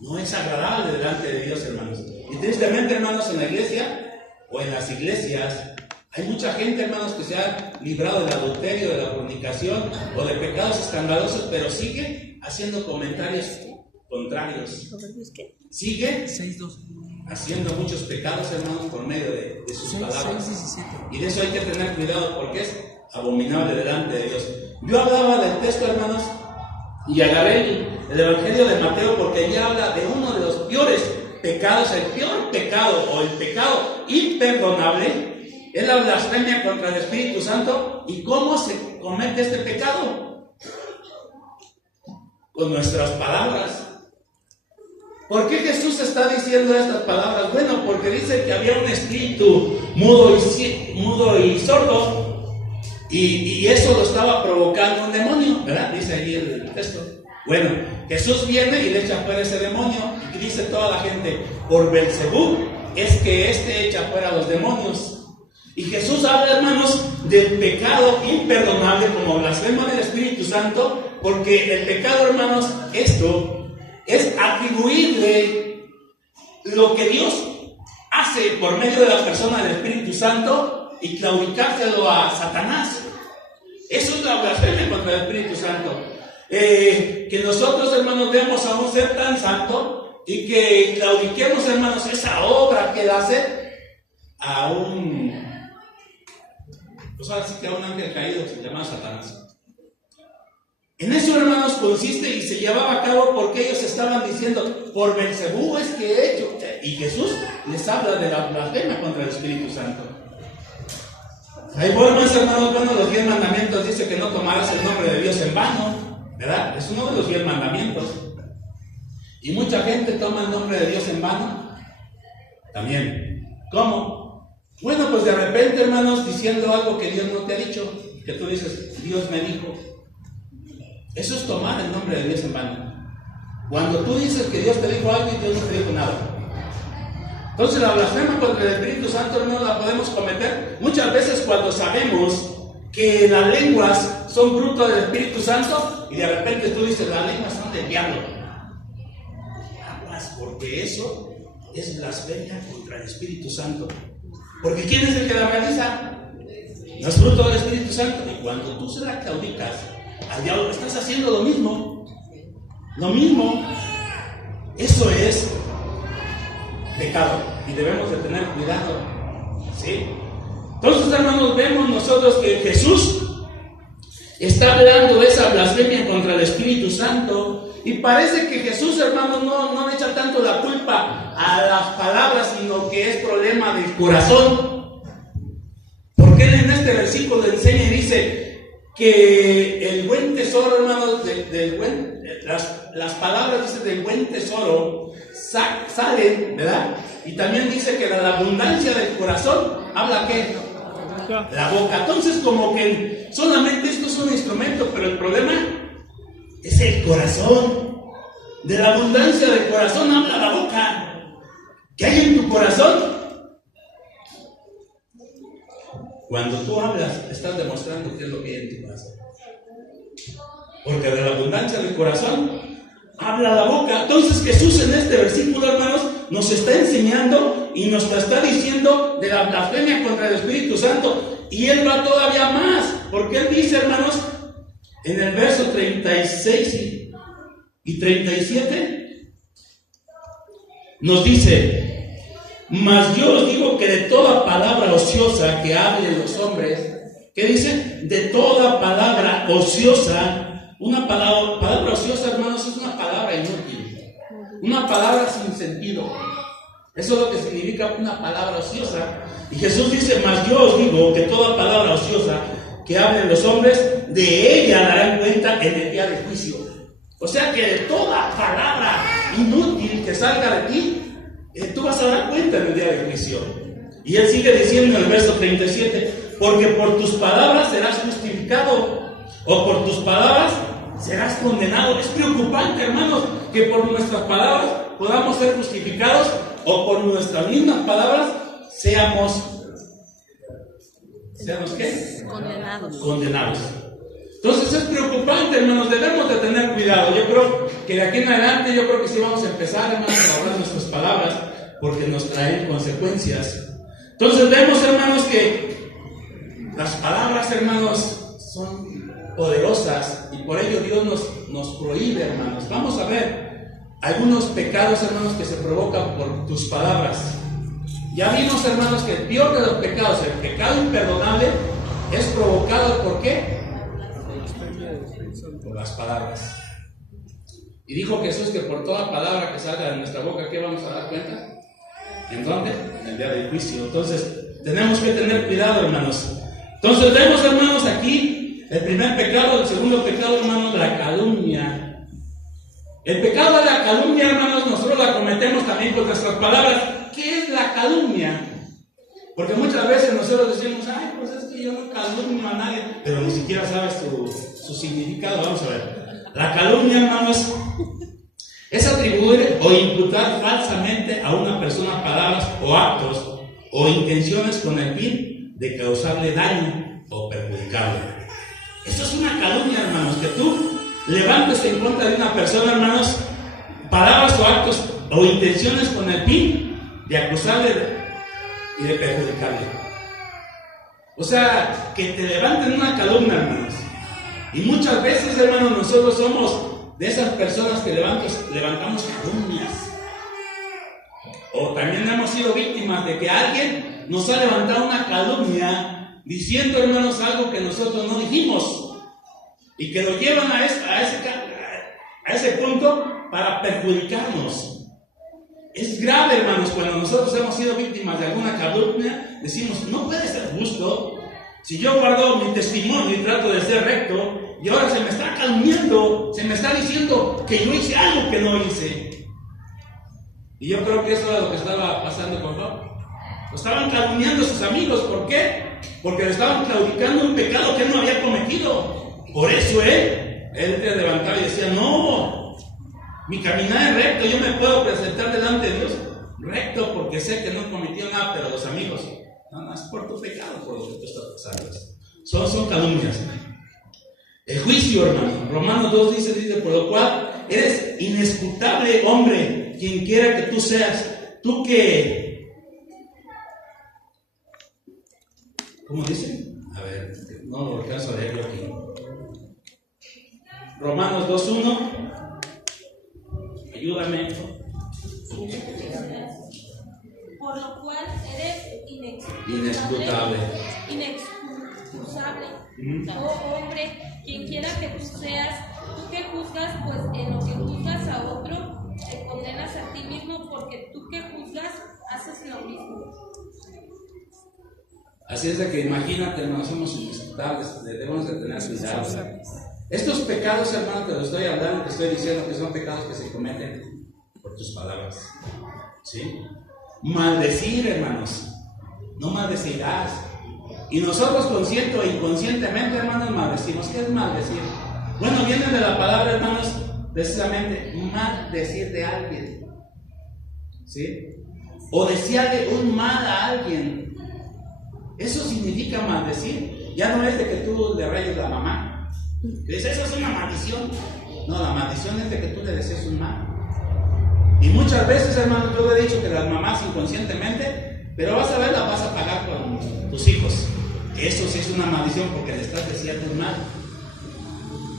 No es agradable delante de Dios, hermanos. Y tristemente, hermanos, en la iglesia o en las iglesias hay mucha gente, hermanos, que se ha librado del adulterio, de la fornicación o de pecados escandalosos, pero sigue haciendo comentarios contrarios. Sigue haciendo muchos pecados, hermanos, por medio de sus palabras. Y de eso hay que tener cuidado, porque es abominable delante de Dios. Yo hablaba del texto, hermanos, y agarré el Evangelio de Mateo, porque allí habla de uno de los peores pecados. El peor pecado, o el pecado imperdonable, es la blasfemia contra el Espíritu Santo. ¿Y cómo se comete este pecado? Con nuestras palabras. ¿Por qué Jesús está diciendo estas palabras? Bueno, porque dice que había un espíritu mudo y sordo, y eso lo estaba provocando un demonio, ¿verdad? Dice ahí el texto. Bueno, Jesús viene y le echa fuera ese demonio, y dice toda la gente, por Belzebú es que echa fuera a los demonios. Y Jesús habla, hermanos, del pecado imperdonable como blasfema del Espíritu Santo, porque el pecado, hermanos, esto es atribuirle lo que Dios hace por medio de la persona del Espíritu Santo y claudicárselo a Satanás. Eso es la blasfemia contra el Espíritu Santo. Que nosotros, hermanos, vemos a un ser tan santo y que claudiquemos, hermanos, esa obra que él hace a un... Pues ahora sí que a un ángel caído que se llama Satanás. En eso, hermanos, consiste y se llevaba a cabo porque ellos estaban diciendo, por Belzebú es que he hecho. Y Jesús les habla de la blasfemia contra el Espíritu Santo. Hay formas, hermanos, bueno, los 10 mandamientos dice que no tomarás el nombre de Dios en vano, ¿verdad? Es uno de los 10 mandamientos. Y mucha gente toma el nombre de Dios en vano. También. ¿Cómo? Bueno, pues de repente, hermanos, diciendo algo que Dios no te ha dicho, que tú dices, Dios me dijo. Eso es tomar el nombre de Dios en vano. Cuando tú dices que Dios te dijo algo y Dios no te dijo nada. Entonces la blasfemia contra el Espíritu Santo, hermanos, la podemos cometer muchas veces cuando sabemos que las lenguas son fruto del Espíritu Santo y de repente tú dices, las lenguas son del diablo. Aguas, porque eso es blasfemia contra el Espíritu Santo. Porque ¿quién es el que la realiza? No es fruto del Espíritu Santo. Y cuando tú se la claudicas al diablo, estás haciendo lo mismo. Lo mismo. Eso es pecado. Y debemos de tener cuidado. ¿Sí? Entonces, hermanos, vemos nosotros que Jesús está hablando de esa blasfemia contra el Espíritu Santo. Y parece que Jesús, hermanos, no le echa tanto la culpa a las palabras, sino que es problema del corazón. Porque él en este versículo le enseña y dice que el buen tesoro, hermanos, las palabras, dice, del buen tesoro salen, ¿verdad? Y también dice que de la abundancia del corazón habla ¿qué? La boca. Entonces, como que solamente esto es un instrumento, pero el problema es el corazón. De la abundancia del corazón habla la boca. ¿Qué hay en tu corazón? Cuando tú hablas, estás demostrando qué es lo que hay en tu corazón. Porque de la abundancia del corazón habla la boca. Entonces Jesús en este versículo, hermanos, nos está enseñando y nos está diciendo de la blasfemia contra el Espíritu Santo. Y él va todavía más, porque él dice, hermanos, en el verso 36 y 37, nos dice, mas yo os digo que de toda palabra ociosa que hablen los hombres, ¿qué dice? De toda palabra ociosa, una palabra ociosa, hermanos, es una palabra inútil, una palabra sin sentido. Eso es lo que significa una palabra ociosa. Y Jesús dice, mas yo os digo que toda palabra ociosa que hablen los hombres, de ella darán cuenta en el día del juicio. O sea que de toda palabra inútil que salga de ti, tú vas a dar cuenta en el día del juicio. Y él sigue diciendo en el verso 37, porque por tus palabras serás justificado, o por tus palabras serás condenado. Es preocupante, hermanos, que por nuestras palabras podamos ser justificados, o por nuestras mismas palabras seamos ¿qué? Condenados. Entonces es preocupante, hermanos, debemos de tener cuidado. Yo creo que de aquí en adelante, yo creo que sí vamos a empezar, hermanos, a hablar nuestras palabras, porque nos traen consecuencias. Entonces vemos, hermanos, que las palabras, hermanos, son poderosas, y por ello Dios nos prohíbe, hermanos. Vamos a ver algunos pecados, hermanos, que se provocan por tus palabras. Ya vimos, hermanos, que el peor de los pecados, el pecado imperdonable, es provocado ¿por qué? Por las palabras. Y dijo Jesús que por toda palabra que salga de nuestra boca, ¿qué vamos a dar cuenta? ¿En dónde? En el día del juicio. Entonces, tenemos que tener cuidado, hermanos. Entonces, vemos, hermanos, aquí el primer pecado, el segundo pecado, hermanos, la calumnia. El pecado de la calumnia, hermanos, nosotros la cometemos también con nuestras palabras. ¿Qué es la calumnia? Porque muchas veces nosotros decimos, ay, pues es que yo no calumnio a nadie, pero ni siquiera sabes su significado. Vamos a ver. La calumnia, hermanos, es atribuir o imputar falsamente a una persona palabras o actos o intenciones con el fin de causarle daño o perjudicarle. Eso es una calumnia, hermanos, que tú levantes en contra de una persona, hermanos, palabras o actos o intenciones con el fin de acusarle y de perjudicarle. O sea, que te levanten una calumnia, hermanos. Y muchas veces, hermanos, nosotros somos de esas personas que levantamos calumnias. O también hemos sido víctimas de que alguien nos ha levantado una calumnia diciendo, hermanos, algo que nosotros no dijimos. Y que lo llevan a ese punto para perjudicarnos. Es grave, hermanos, cuando nosotros hemos sido víctimas de alguna calumnia, decimos, no puede ser justo. Si yo guardo mi testimonio y trato de ser recto, y ahora se me está calumniando, se me está diciendo que yo hice algo que no hice. Y yo creo que eso es lo que estaba pasando con Job. Lo estaban calumniando a sus amigos. ¿Por qué? Porque le estaban claudicando un pecado que él no había cometido. Por eso él te levantaba y decía, no, mi caminar es recto, yo me puedo presentar delante de Dios recto porque sé que no he cometido nada, pero los amigos, no, es por tu pecado, por lo que tú estás pasando. Son calumnias. El juicio, hermano, Romanos 2 dice, por lo cual eres inescrutable hombre, quien quiera que tú seas, tú que, ¿cómo dice? A ver, no lo alcanzo a leerlo aquí. Romanos 2:1. Ayúdame. Por lo cual eres inexcusable. Oh hombre, quien quiera que tú seas, tú que juzgas, pues en lo que juzgas a otro, te condenas a ti mismo, porque tú que juzgas, haces lo mismo. Así es de que imagínate, hermanos, somos inescrutables, debemos de tener cuidado. Estos pecados, hermano, te lo estoy hablando, te estoy diciendo que son pecados que se cometen por tus palabras. ¿Sí? Maldecir, hermanos, no maldecirás. Y nosotros, consciente o inconscientemente, hermanos, maldecimos. ¿Qué es maldecir? Bueno, viene de la palabra, hermanos, precisamente maldecir de alguien. ¿Sí? O desearle un mal a alguien. Eso significa maldecir. Ya no es de que tú le rayes la mamá. Dices, eso es una maldición. No, la maldición es de que tú le desees un mal. Y muchas veces, hermano, yo le he dicho que las mamás inconscientemente, pero vas a ver, la vas a pagar con tus hijos. Eso sí es una maldición porque le estás deseando un mal.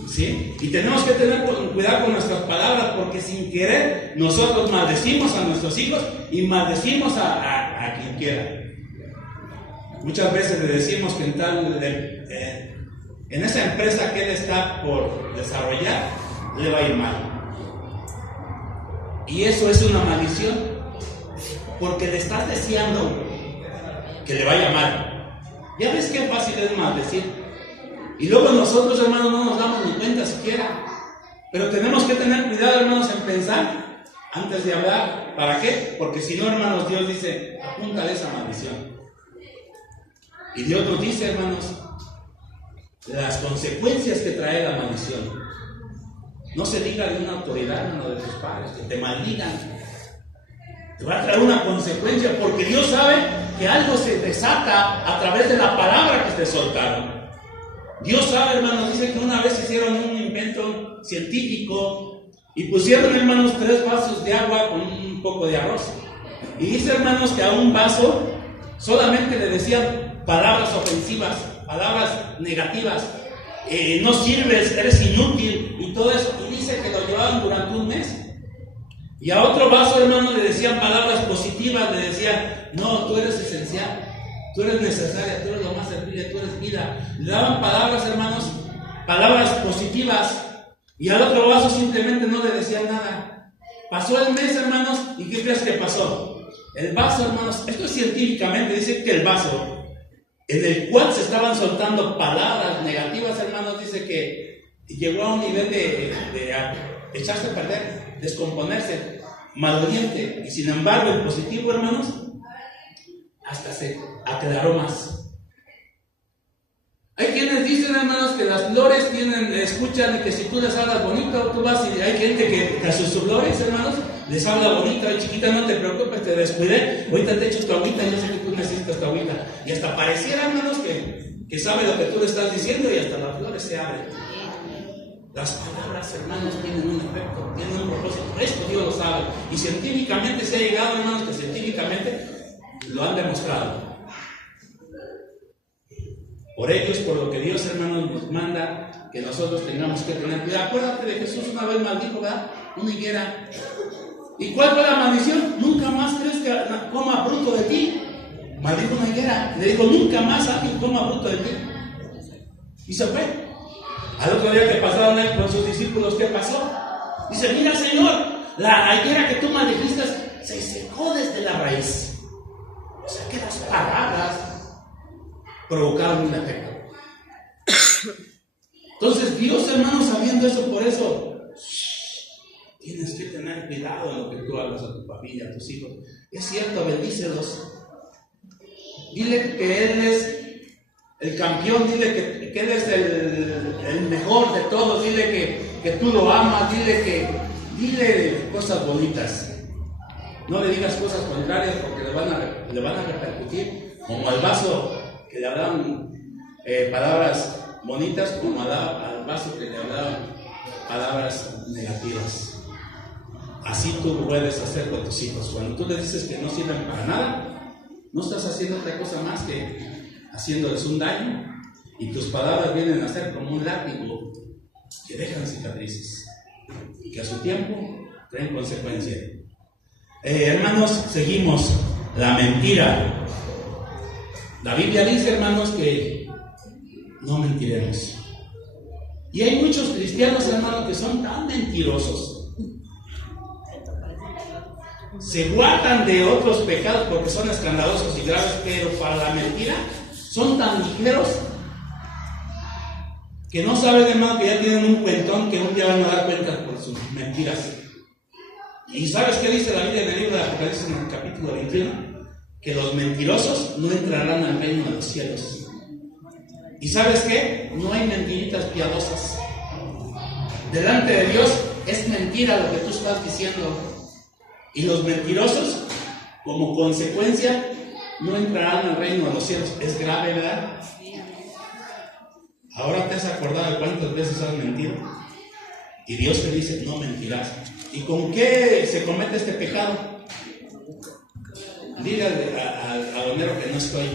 ¿Sí? Y tenemos que tener cuidado con nuestras palabras, porque sin querer nosotros maldecimos a nuestros hijos y maldecimos a quien quiera. Muchas veces le decimos que en esa empresa que él está por desarrollar, le va a ir mal. Y eso es una maldición, porque le estás deseando que le vaya mal. Ya ves qué fácil es maldecir. Y luego nosotros, hermanos, no nos damos ni cuenta siquiera. Pero tenemos que tener cuidado, hermanos, en pensar antes de hablar. ¿Para qué? Porque si no, hermanos, Dios dice, apúntale esa maldición. Y Dios nos dice, hermanos, las consecuencias que trae la maldición. No se diga de una autoridad, hermano, de tus padres, que te maldigan. Te va a traer una consecuencia, porque Dios sabe que algo se desata a través de la palabra que te soltaron. Dios sabe, hermanos, dice que una vez hicieron un invento científico y pusieron, hermanos, 3 vasos de agua con un poco de arroz. Y dice, hermanos, que a un vaso solamente le decían palabras ofensivas, palabras negativas. No sirves, eres inútil y todo eso. Y dice que lo llevaban durante un mes. Y a otro vaso, hermano, le decían palabras positivas, le decían, no, tú eres esencial, tú eres necesaria, tú eres lo más servible, tú eres vida. Le daban palabras, hermanos, palabras positivas. Y al otro vaso simplemente no le decían nada. Pasó el mes, hermanos, ¿y qué crees que pasó? El vaso, hermanos, esto es científicamente, dice que el vaso en el cual se estaban soltando palabras negativas, hermanos, dice que llegó a un nivel echarse a perder, descomponerse, maloliente. Y sin embargo, el positivo, hermanos, hasta se aclaró más. Hay quienes dicen, hermanos, que las flores escuchan y que si tú les hablas bonito, tú vas y hay gente que a sus flores, hermanos, les habla bonito. Ay, chiquita, no te preocupes, te descuidé, ahorita te echo tu agüita, yo sé que tú necesitas tu agüita. Y hasta pareciera, hermanos, que sabe lo que tú le estás diciendo y hasta las flores se abren. Las palabras, hermanos, tienen un efecto, tienen un propósito. Esto Dios lo sabe. Y científicamente se ha llegado, hermanos, que científicamente lo han demostrado. Por ello es por lo que Dios, hermanos, nos manda que nosotros tengamos que tener cuidado. Acuérdate de Jesús, una vez maldijo, ¿verdad? Una higuera. ¿Y cuál fue la maldición? Nunca más crees que coma fruto de ti. Maldijo una higuera. Le dijo, nunca más alguien coma fruto de ti. Y se fue. Al otro día que pasaron él con sus discípulos, ¿qué pasó? Dice, mira, Señor, la higuera que tú maldijiste se secó desde la raíz. O sea que las palabras provocaron un efecto. Entonces Dios, hermano, sabiendo eso, por eso tienes que tener cuidado en lo que tú hablas a tu familia, a tus hijos. Es cierto, bendícelos. Dile que Él es el campeón, dile que Él es el mejor de todos, dile que tú lo amas, dile cosas bonitas. No le digas cosas contrarias porque le van a repercutir, como al vaso que le hablaban palabras bonitas, como al vaso que le hablaban palabras negativas. Así tú puedes hacer con tus hijos. Cuando tú les dices que no sirven para nada, no estás haciendo otra cosa más que haciéndoles un daño, y tus palabras vienen a ser como un látigo que dejan cicatrices y que a su tiempo traen consecuencia. Hermanos, seguimos. La mentira. La Biblia dice, hermanos, que no mentiremos. Y hay muchos cristianos, hermanos, que son tan mentirosos. Se guardan de otros pecados porque son escandalosos y graves, pero para la mentira son tan ligeros que no saben, hermano, que ya tienen un cuentón que un día van a dar cuenta por sus mentiras. ¿Y sabes qué dice la Biblia en el libro de Apocalipsis, en el capítulo 21? Que los mentirosos no entrarán al reino de los cielos. ¿Y sabes qué? No hay mentiritas piadosas. Delante de Dios es mentira lo que tú estás diciendo. Y los mentirosos, como consecuencia, no entrarán al reino de los cielos. Es grave, ¿verdad? Ahora te has acordado de cuántas veces has mentido. Y Dios te dice, no mentirás. ¿Y con qué se comete este pecado? Dile al donero que no estoy.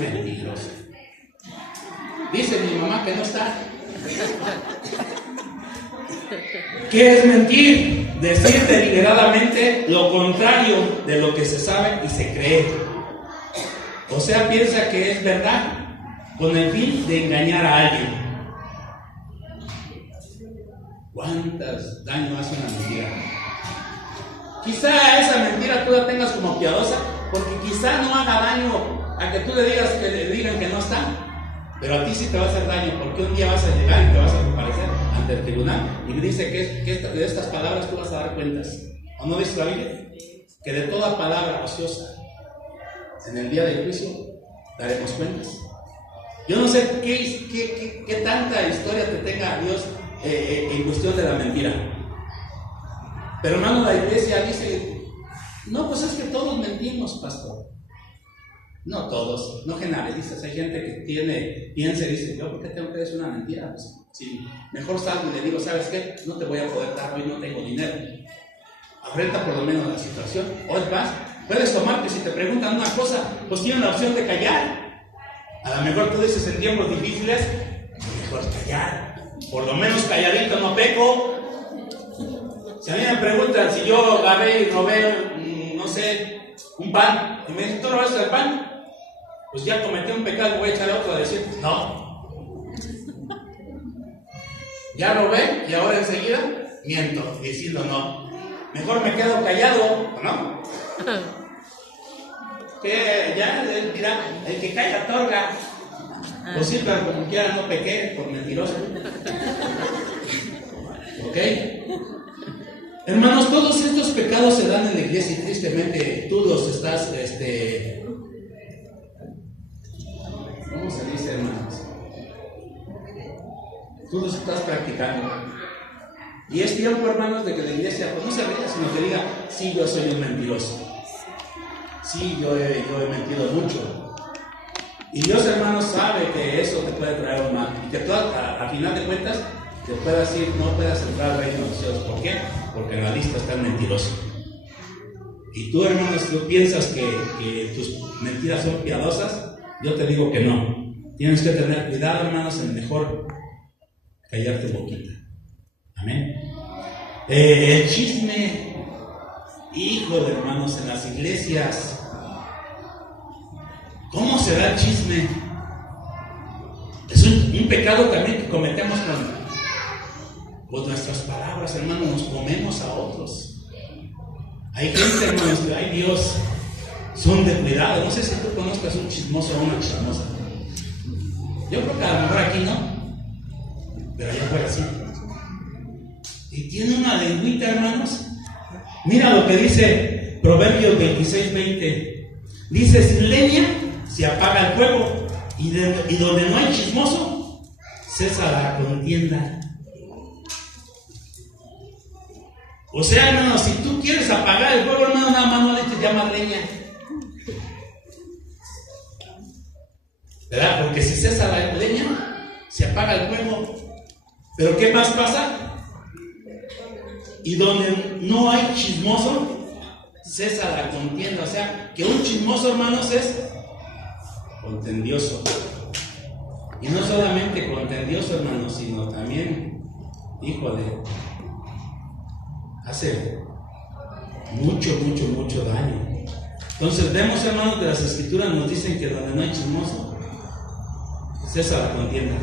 Mentiroso. Dice mi mamá que no está. ¿Qué es mentir? Decir deliberadamente lo contrario de lo que se sabe y se cree. O sea, piensa que es verdad con el fin de engañar a alguien. ¿Cuántos daños hace una mentira? Quizá esa mentira tú la tengas como piadosa, porque quizá no haga daño a que tú le digas que le digan que no está, pero a ti sí te va a hacer daño, porque un día vas a llegar y te vas a comparecer ante el tribunal y dice que de estas palabras tú vas a dar cuentas. ¿O no dice la Biblia? Que de toda palabra ociosa en el día del juicio daremos cuentas. Yo no sé qué tanta historia te tenga Dios en cuestión de la mentira. Pero hermano, la iglesia dice, no, pues es que todos mentimos, pastor. No todos, no generalizas. Hay gente que piensa y dice, yo, ¿por qué tengo que decir una mentira? Pues, sí, mejor salgo y le digo, ¿sabes qué? No te voy a poder dar, hoy no tengo dinero. Afrenta por lo menos la situación. O es más, puedes tomar que si te preguntan una cosa, pues tienen la opción de callar. A lo mejor tú dices en tiempos difíciles, mejor callar. Por lo menos calladito no peco. Si a mí me preguntan si yo agarré y robé, no sé, un pan, y me dicen, ¿tú robaste el pan? Pues ya cometí un pecado, voy a echarle otro a decir, no. Ya robé y ahora enseguida miento, diciendo no. Mejor me quedo callado, ¿no? Que ya él dirá, el que calla otorga. Pues sí, pero como quiera no pequé por mentiroso. ¿Ok? Hermanos, todos estos pecados se dan en la iglesia y tristemente tú los estás, ¿cómo se dice, hermanos? Tú los estás practicando. Y es tiempo, hermanos, de que la iglesia pues no se ría, sino que diga, sí, yo soy un mentiroso. Sí, yo he mentido mucho. Y Dios, hermanos, sabe que eso te puede traer un mal. Y que tú, a final de cuentas, te puedas decir, no puedas entrar al reino de los cielos. ¿Por qué? Porque en la lista está el mentiroso. Y tú, hermanos, tú piensas que tus mentiras son piadosas. Yo te digo que no. Tienes que tener cuidado, hermanos, en mejor callarte boquita. Amén. El chisme, hijo de hermanos, en las iglesias. ¿Cómo se da el chisme? Es un pecado también que cometemos con nuestras palabras, hermanos. Nos comemos a otros. Hay gente, hermanos, que, ay Dios, son de cuidado. No sé si tú conozcas un chismoso o una chismosa. Yo creo que a lo mejor aquí no, pero allá afuera sí. Y tiene una lengüita, hermanos. Mira lo que dice Proverbios 26:20. Dice, sin leña se apaga el fuego, y donde no hay chismoso, cesa la contienda. O sea, hermanos, si tú quieres apagar el fuego, hermano, nada más no le llamas leña. ¿Verdad? Porque si cesa la leña, se apaga el fuego. Pero ¿qué más pasa? Y donde no hay chismoso, cesa la contienda. O sea, que un chismoso, hermanos, es contendioso. Y no solamente contendioso, hermanos, sino también, híjole, hace mucho daño. Entonces vemos, hermanos, que las escrituras nos dicen que donde no hay chismoso, cesa la contienda.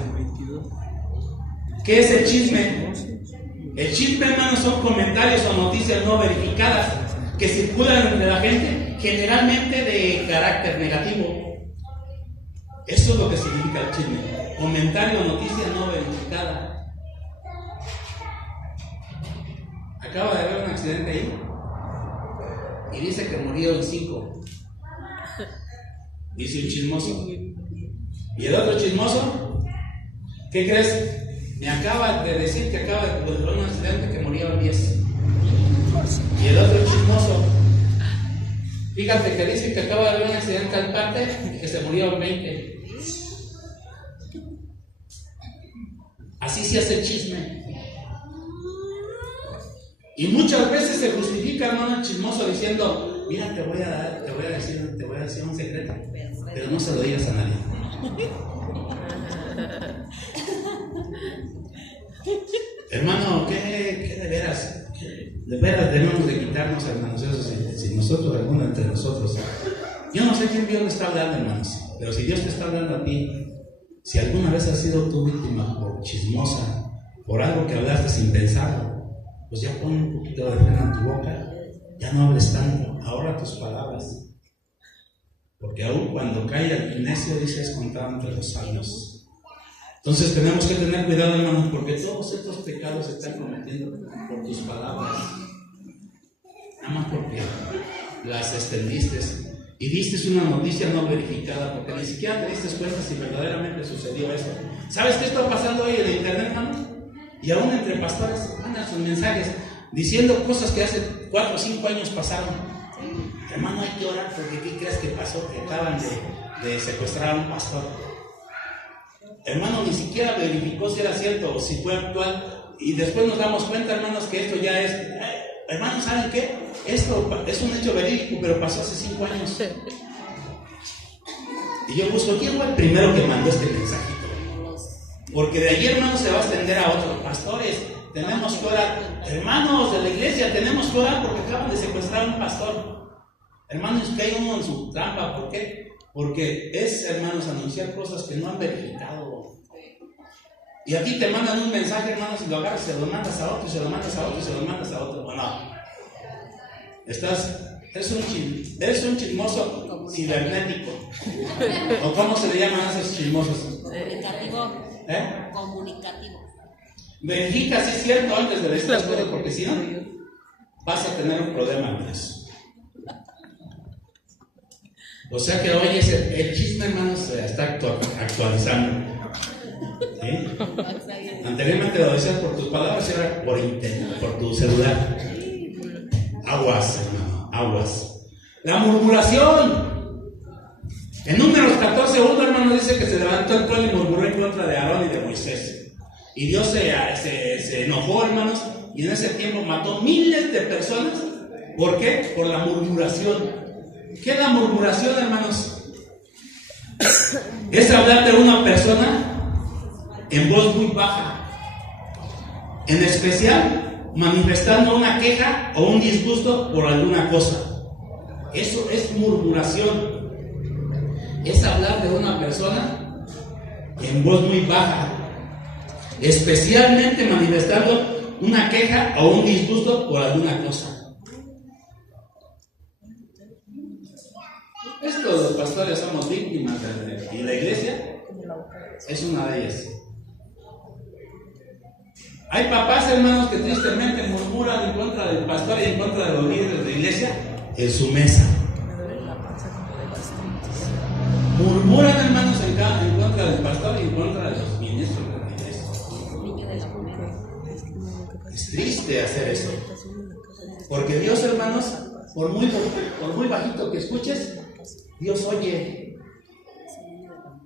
¿Qué es el chisme? El chisme, hermanos, son comentarios o noticias no verificadas que circulan entre la gente, generalmente de carácter negativo. Eso es lo que significa el chisme. Comentario o noticia no verificada. Acaba de haber un accidente ahí y dice que murieron 5. Dice un chismoso. ¿Y el otro chismoso? ¿Qué crees? Me acaba de decir que acaba de ocurrir un accidente que murieron 10. Y el otro chismoso, fíjate que dice que acaba de haber un accidente al parte y que se murieron 20. Así se hace el chisme. Y muchas veces se justifica, hermano, el chismoso diciendo, mira, te voy a decir un secreto, pero no se lo digas a nadie. Hermano, ¿qué de veras? De veras debemos de quitarnos, hermanos, eso si nosotros, alguno entre nosotros. Yo no sé quién Dios le está hablando, hermanos, pero si Dios te está hablando a ti, si alguna vez has sido tu víctima por chismosa, por algo que hablaste sin pensarlo, pues ya pon un poquito de freno en tu boca, ya no hables tanto, ahorra tus palabras. Porque aún cuando cae el necio, dice, es contado entre los sabios. Entonces tenemos que tener cuidado, hermanos, porque todos estos pecados se están cometiendo por tus palabras. Nada más porque las extendiste y diste una noticia no verificada, porque ni siquiera te diste cuenta si verdaderamente sucedió esto. ¿Sabes qué está pasando hoy en el internet, hermano? Y aún entre pastores mandan sus mensajes diciendo cosas que hace 4 o 5 años pasaron. Hermano, hay que orar porque ¿qué crees que pasó? Que acaban de secuestrar a un pastor. Hermano, ni siquiera verificó si era cierto o si fue actual. Y después nos damos cuenta, hermanos, que esto ya es... hermanos, ¿saben qué? Esto es un hecho verídico, pero pasó hace 5 años. Y yo busco, ¿quién fue el primero que mandó este mensajito? Porque de allí, hermanos, se va a extender a otros pastores. Tenemos que orar. Hermanos de la iglesia, tenemos que orar porque acaban de secuestrar a un pastor. Hermanos, cae uno en su trampa. ¿Por qué? Porque es, hermanos, anunciar cosas que no han verificado. Y aquí te mandan un mensaje, hermanos, y lo agarras, se lo mandas a otro, y se lo mandas a otro, y se lo mandas a otro. Bueno, eres un chismoso cibernético. ¿O cómo se le llaman a esos chismosos? Comunicativo. ¿Eh? Comunicativo. Verifica si es cierto antes de decir las cosas, porque si no, vas a tener un problema con eso. O sea que hoy el chisme, hermanos, se está actualizando. ¿Sí? Anteriormente lo decías por tus palabras y ahora por internet, por tu celular. Aguas, hermano, aguas. La murmuración. En Números 14:1, hermano, dice que se levantó el pueblo y murmuró en contra de Aarón y de Moisés. Y Dios se enojó, hermanos, y en ese tiempo mató miles de personas. ¿Por qué? Por la murmuración. ¿Qué es la murmuración, hermanos? Es hablar de una persona en voz muy baja, en especial manifestando una queja o un disgusto por alguna cosa. Eso es murmuración. Es hablar de una persona en voz muy baja, especialmente manifestando una queja o un disgusto por alguna cosa. Esto los pastores somos víctimas y la iglesia es una de ellas. Hay papás, hermanos, que tristemente murmuran en contra del pastor y en contra de los líderes de la iglesia en su mesa. Murmuran, hermanos, en contra del pastor y en contra de los ministros de la iglesia. Es triste hacer eso. Porque Dios, hermanos, por muy bajito que escuches, Dios oye.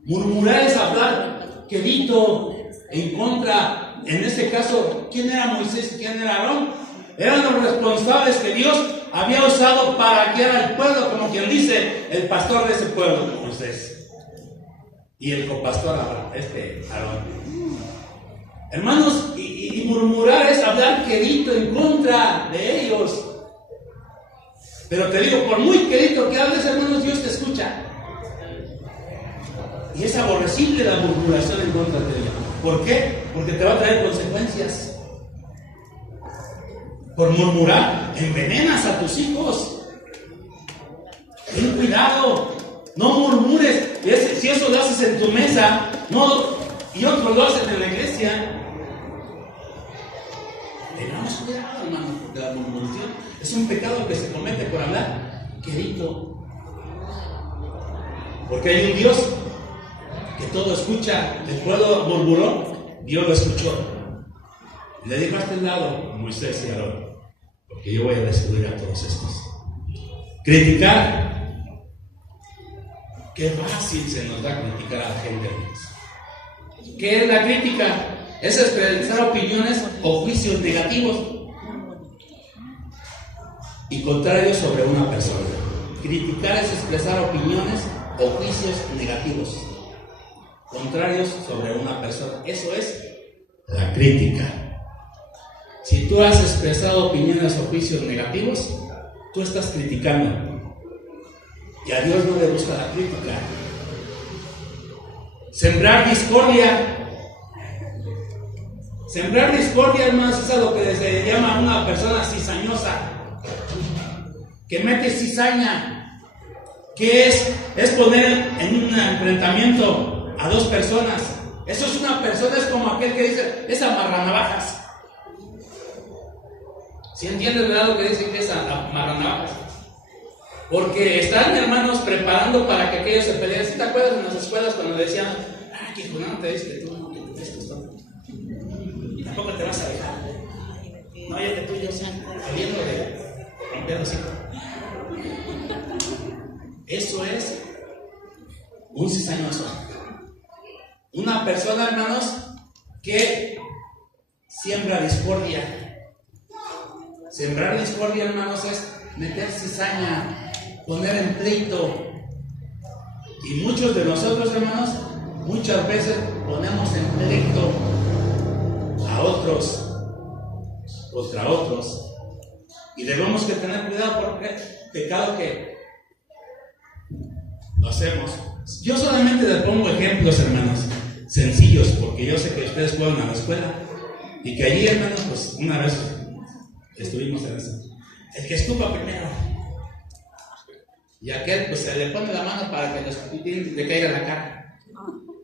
Murmurar es hablar quedito en contra. En este caso, ¿quién era Moisés y quién era Aarón? Eran los responsables que Dios había usado para guiar al pueblo, como quien dice, el pastor de ese pueblo, Moisés, y el copastor Aarón. Hermanos, y murmurar es hablar quedito en contra de ellos. Pero te digo, por muy quedito que hables, hermanos, Dios te escucha. Y es aborrecible la murmuración en contra de Dios. ¿Por qué? Porque te va a traer consecuencias. Por murmurar, envenenas a tus hijos. Ten cuidado, no murmures. Si eso lo haces en tu mesa, y otros lo hacen en la iglesia, tengamos cuidado, hermano, porque la murmuración es un pecado que se comete por hablar quedito. Porque hay un Dios que todo escucha. El pueblo murmuró, Dios lo escuchó. Le dijo a este lado, Moisés y Aarón, porque yo voy a destruir a todos estos. Criticar. Qué fácil se nos da criticar a la gente. ¿Qué es la crítica? Es expresar opiniones o juicios negativos y contrarios sobre una persona. Criticar es expresar opiniones o juicios negativos contrarios sobre una persona. Eso es la crítica. Si tú has expresado opiniones o juicios negativos, tú estás criticando. Y a Dios no le gusta la crítica. Sembrar discordia. Sembrar discordia, hermanos, es a lo que se llama una persona cizañosa, que mete cizaña, que es poner en un enfrentamiento a dos personas. Eso es una persona, es como aquel que dice, es amarranavajas. ¿Sí entiendes, verdad, lo que dice que es amarranavajas? Porque están, hermanos, preparando para que aquellos se peleen. ¿Sí te acuerdas en las escuelas cuando decían, que no te dice que tú no te esto? Y tampoco te vas a dejar. No, ya que tú y yo saliendo de romper los hijos. Eso es un cizañoso. Una persona, hermanos, que siembra discordia. Sembrar discordia, hermanos, es meter cizaña, poner en pleito. Y muchos de nosotros, hermanos, muchas veces ponemos en pleito a otros contra otros. Y debemos que tener cuidado porque pecado que lo hacemos. Yo solamente les pongo ejemplos, hermanos, sencillos, porque yo sé que ustedes fueron a la escuela y que allí, hermanos, pues una vez estuvimos en eso. El que escupa primero, y aquel pues se le pone la mano para que le caiga en la cara,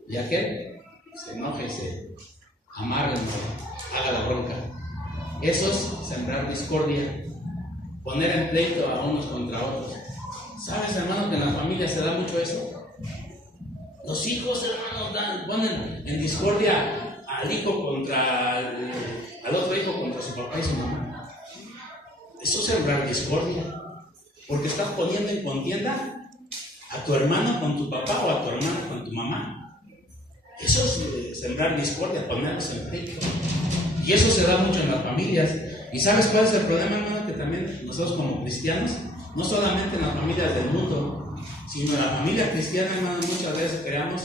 y aquel se enoja y se amarga, haga la bronca. Eso es sembrar discordia, poner en pleito a unos contra otros. ¿Sabes, hermano, que en la familia se da mucho eso? Los hijos, hermanos, ponen en discordia al hijo contra al otro hijo contra su papá y su mamá. Eso es sembrar discordia, porque estás poniendo en contienda a tu hermano con tu papá o a tu hermano con tu mamá. Eso es sembrar discordia, ponerlos en pleito. Y eso se da mucho en las familias. ¿Y sabes cuál es el problema, hermano? Que también nosotros como cristianos, no solamente en las familias del mundo, sino en la familia cristiana, hermano, muchas veces creamos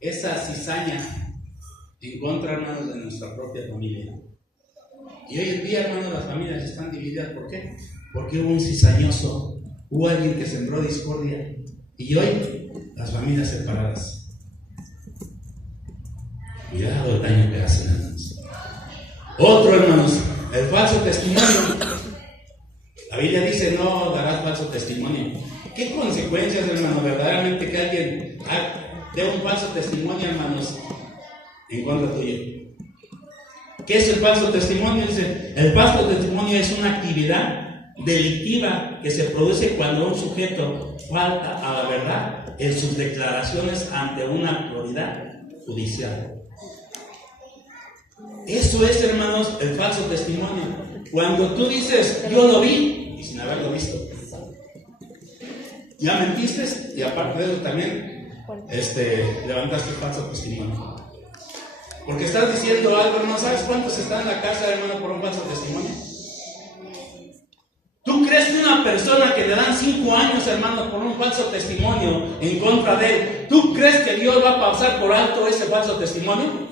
esa cizaña en contra, hermanos, de nuestra propia familia. Y hoy en día, hermanos, las familias están divididas. ¿Por qué? Porque hubo un cizañoso, hubo alguien que sembró discordia. Y hoy, las familias separadas. Cuidado el daño que hacen, hermanos. Otro, hermanos, el falso testimonio. La Biblia dice, no darás falso testimonio. ¿Qué consecuencias, hermano, verdaderamente que alguien dé un falso testimonio, hermanos, en contra tuyo? ¿Qué es el falso testimonio? Dice, el falso testimonio es una actividad delictiva que se produce cuando un sujeto falta a la verdad en sus declaraciones ante una autoridad judicial. Eso es, hermanos, el falso testimonio. Cuando tú dices, yo lo vi, y sin haberlo visto, ya mentiste, y aparte de eso también levantaste el falso testimonio. Porque estás diciendo algo, hermano. ¿Sabes cuántos están en la cárcel, hermano, por un falso testimonio? ¿Tú crees que una persona que le dan 5 años, hermano, por un falso testimonio en contra de él, tú crees que Dios va a pasar por alto ese falso testimonio?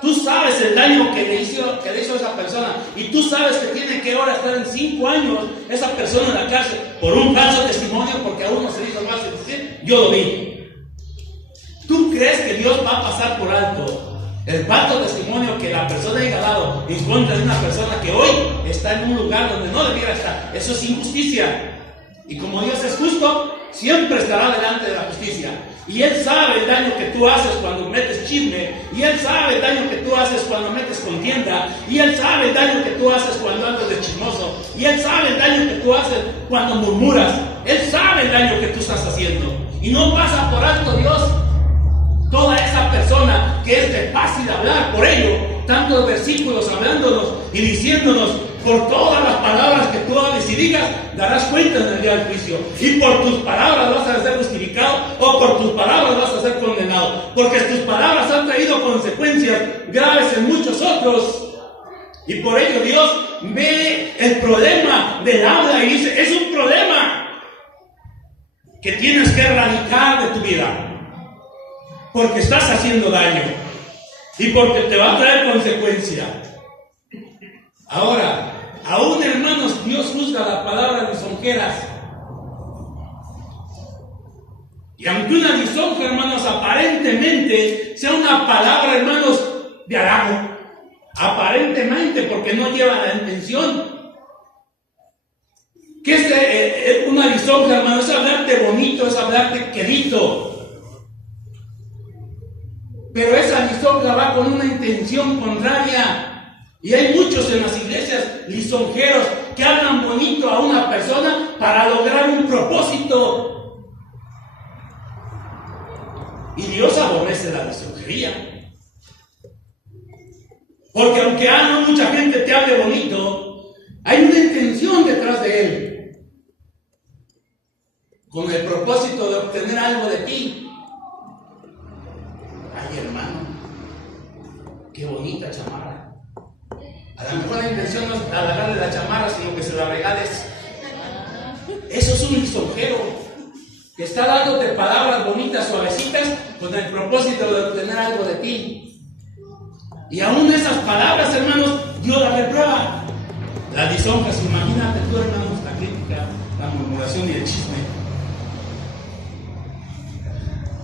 Tú sabes el daño que le hizo a esa persona, y tú sabes que tiene que ahora estar en 5 años esa persona en la cárcel por un falso testimonio, porque a uno se le hizo fácil decir, yo lo vi. ¿Tú crees que Dios va a pasar por alto el falso testimonio que la persona haya dado en contra de una persona que hoy está en un lugar donde no debiera estar? Eso es injusticia. Y como Dios es justo, siempre estará delante de la justicia. Y Él sabe el daño que tú haces cuando metes chisme. Y Él sabe el daño que tú haces cuando metes contienda. Y Él sabe el daño que tú haces cuando andas de chismoso. Y Él sabe el daño que tú haces cuando murmuras. Él sabe el daño que tú estás haciendo. Y no pasa por alto Dios toda esa persona que es de fácil hablar. Por ello, tantos versículos hablándonos y diciéndonos, por todas las palabras que tú hables y digas, darás cuenta en el día del juicio. Y por tus palabras vas a ser justificado, o por tus palabras vas a ser condenado. Porque tus palabras han traído consecuencias graves en muchos otros. Y por ello Dios ve el problema del habla y dice, es un problema que tienes que erradicar de tu vida. Porque estás haciendo daño y porque te va a traer consecuencia. Ahora, aún, hermanos, Dios juzga las palabras lisonjeras. Y aunque una lisonja, hermanos, aparentemente sea una palabra, hermanos, de halago, aparentemente, porque no lleva la intención. ¿Qué es una lisonja, hermanos? Es hablarte bonito, es hablarte querido. Pero esa lisonja va con una intención contraria. Y hay muchos en las iglesias lisonjeros que hablan bonito a una persona para lograr un propósito. Y Dios aborrece la lisonjería. Porque aunque mucha gente te hable bonito, hay una intención detrás de él, con el propósito de obtener algo de ti. Ay, hermano, qué bonita chamarra. A lo mejor la intención no es halagarle la chamarra, sino que se la regales. Eso es un lisonjero que está dándote palabras bonitas, suavecitas, con el propósito de obtener algo de ti. Y aún esas palabras, hermanos, Dios las reprueba. Las lisonjas, imagínate tú, hermanos, la crítica, la murmuración y el chisme.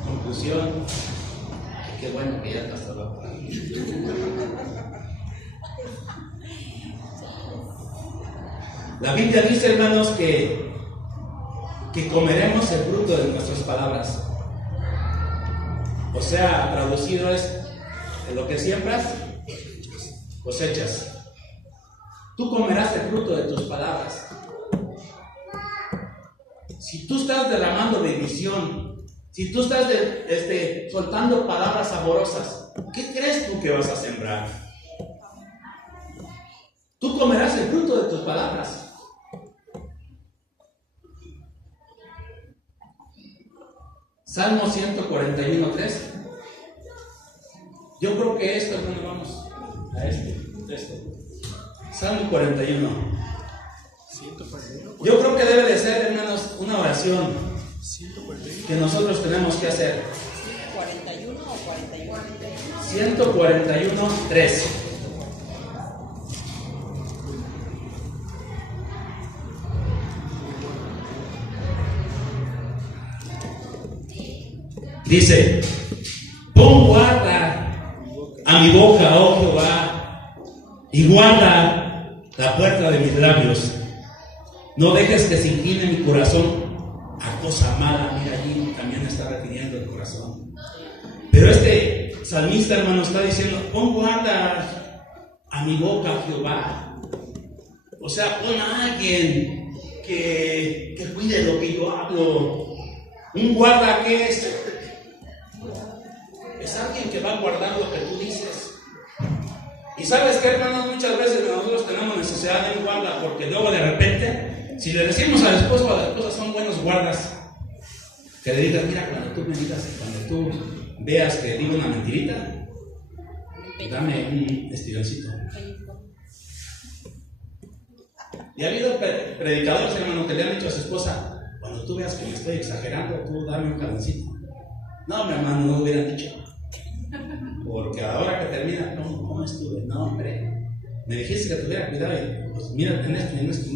Conclusión. Qué bueno que ya está salvado. La Biblia dice, hermanos, que comeremos el fruto de nuestras palabras. O sea, traducido es, de lo que siembras, cosechas. Tú comerás el fruto de tus palabras. Si tú estás derramando bendición, si tú estás soltando palabras saborosas, ¿qué crees tú que vas a sembrar? Tú comerás el fruto de tus palabras. Salmo 141:3. Yo creo que esto, hermano, vamos a esto. Salmo 41. Yo creo que debe de ser, hermanos, una oración que nosotros tenemos que hacer. 41 o 41. 141:3. Dice: pon guarda a mi boca, oh Jehová, y guarda la puerta de mis labios. No dejes que se incline mi corazón a cosa mala. Mira, allí también está refiriendo el corazón. Pero este salmista, hermano, está diciendo: pon guarda a mi boca, Jehová. O sea, pon a alguien que cuide lo que yo hablo. Un guarda, ¿qué es? Es alguien que va a guardar lo que tú dices. Y sabes que, hermanos, muchas veces nosotros tenemos necesidad de un guarda, porque luego de repente, si le decimos al esposo o a la esposa son buenos guardas, que le digas: mira, cuando tú me digas, cuando tú veas que digo una mentirita, dame un estironcito. Y ha habido predicadores, hermano, que le han dicho a su esposa: cuando tú veas que me estoy exagerando, tú dame un jaloncito. No, mi hermano, no lo hubieran dicho. Porque a la hora que termina, ¿cómo estuve? No, hombre, me dijiste que tuviera cuidado y pues mira, en esto.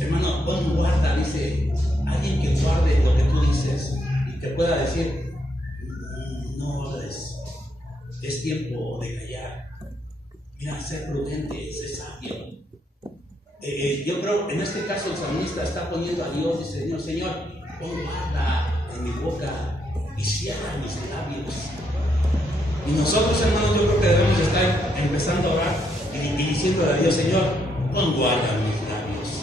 Hermano, pon guarda, dice, alguien que guarde lo que tú dices y que pueda decir: no hables, es tiempo de callar. Mira, ser prudente, ser sabio. Yo creo, en este caso el salmista está poniendo a Dios, dice: Señor, pon guarda en mi boca y cierra mis labios. Y nosotros, hermanos, yo creo que debemos estar empezando a orar y diciendo a Dios: Señor, pon guarda en mis labios,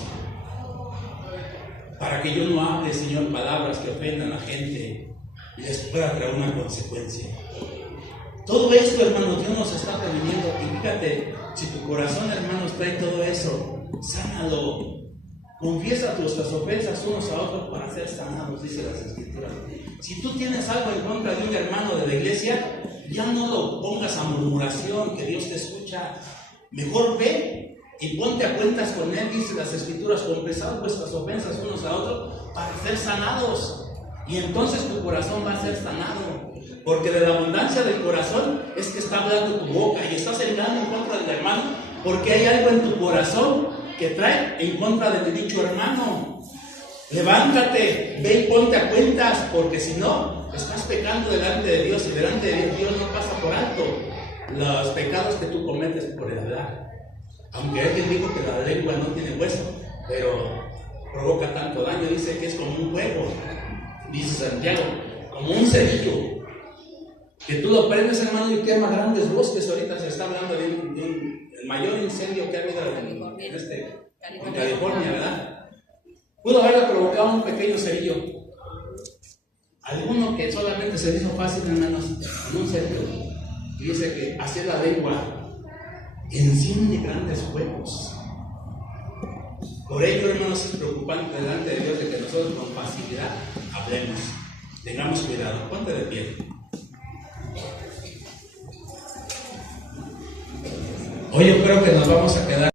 para que yo no hable, Señor, palabras que ofendan a la gente y les pueda traer una consecuencia. Todo esto, hermano, Dios nos está previniendo. Y fíjate, si tu corazón, hermanos, trae todo eso, sánalo. Confiesa nuestras ofensas unos a otros para ser sanados, dice las Escrituras. Si tú tienes algo en contra de un hermano de la iglesia, ya no lo pongas a murmuración, que Dios te escucha. Mejor ve y ponte a cuentas con él, dice las Escrituras. Confesad vuestras ofensas unos a otros para ser sanados. Y entonces tu corazón va a ser sanado. Porque de la abundancia del corazón es que está hablando tu boca, y estás hablando en contra del hermano porque hay algo en tu corazón que trae en contra del dicho hermano. Levántate, ve y ponte a cuentas, porque si no, estás pecando delante de Dios, y delante de Dios no pasa por alto los pecados que tú cometes por el hablar. Aunque alguien dijo que la lengua no tiene hueso, pero provoca tanto daño, dice que es como un fuego, dice Santiago, como un cerillo, que tú lo prendes, hermano, y quema grandes bosques. Ahorita se está hablando de el mayor incendio que ha habido en California, ¿verdad? Pudo haberle provocado un pequeño cerillo. Alguno que solamente se hizo fácil, hermanos, con un cerillo. Y dice que hacia la lengua enciende grandes fuegos. Por ello, hermanos, es preocupante delante de Dios de que nosotros con facilidad hablemos. Tengamos cuidado. Ponte de pie. Hoy yo creo que nos vamos a quedar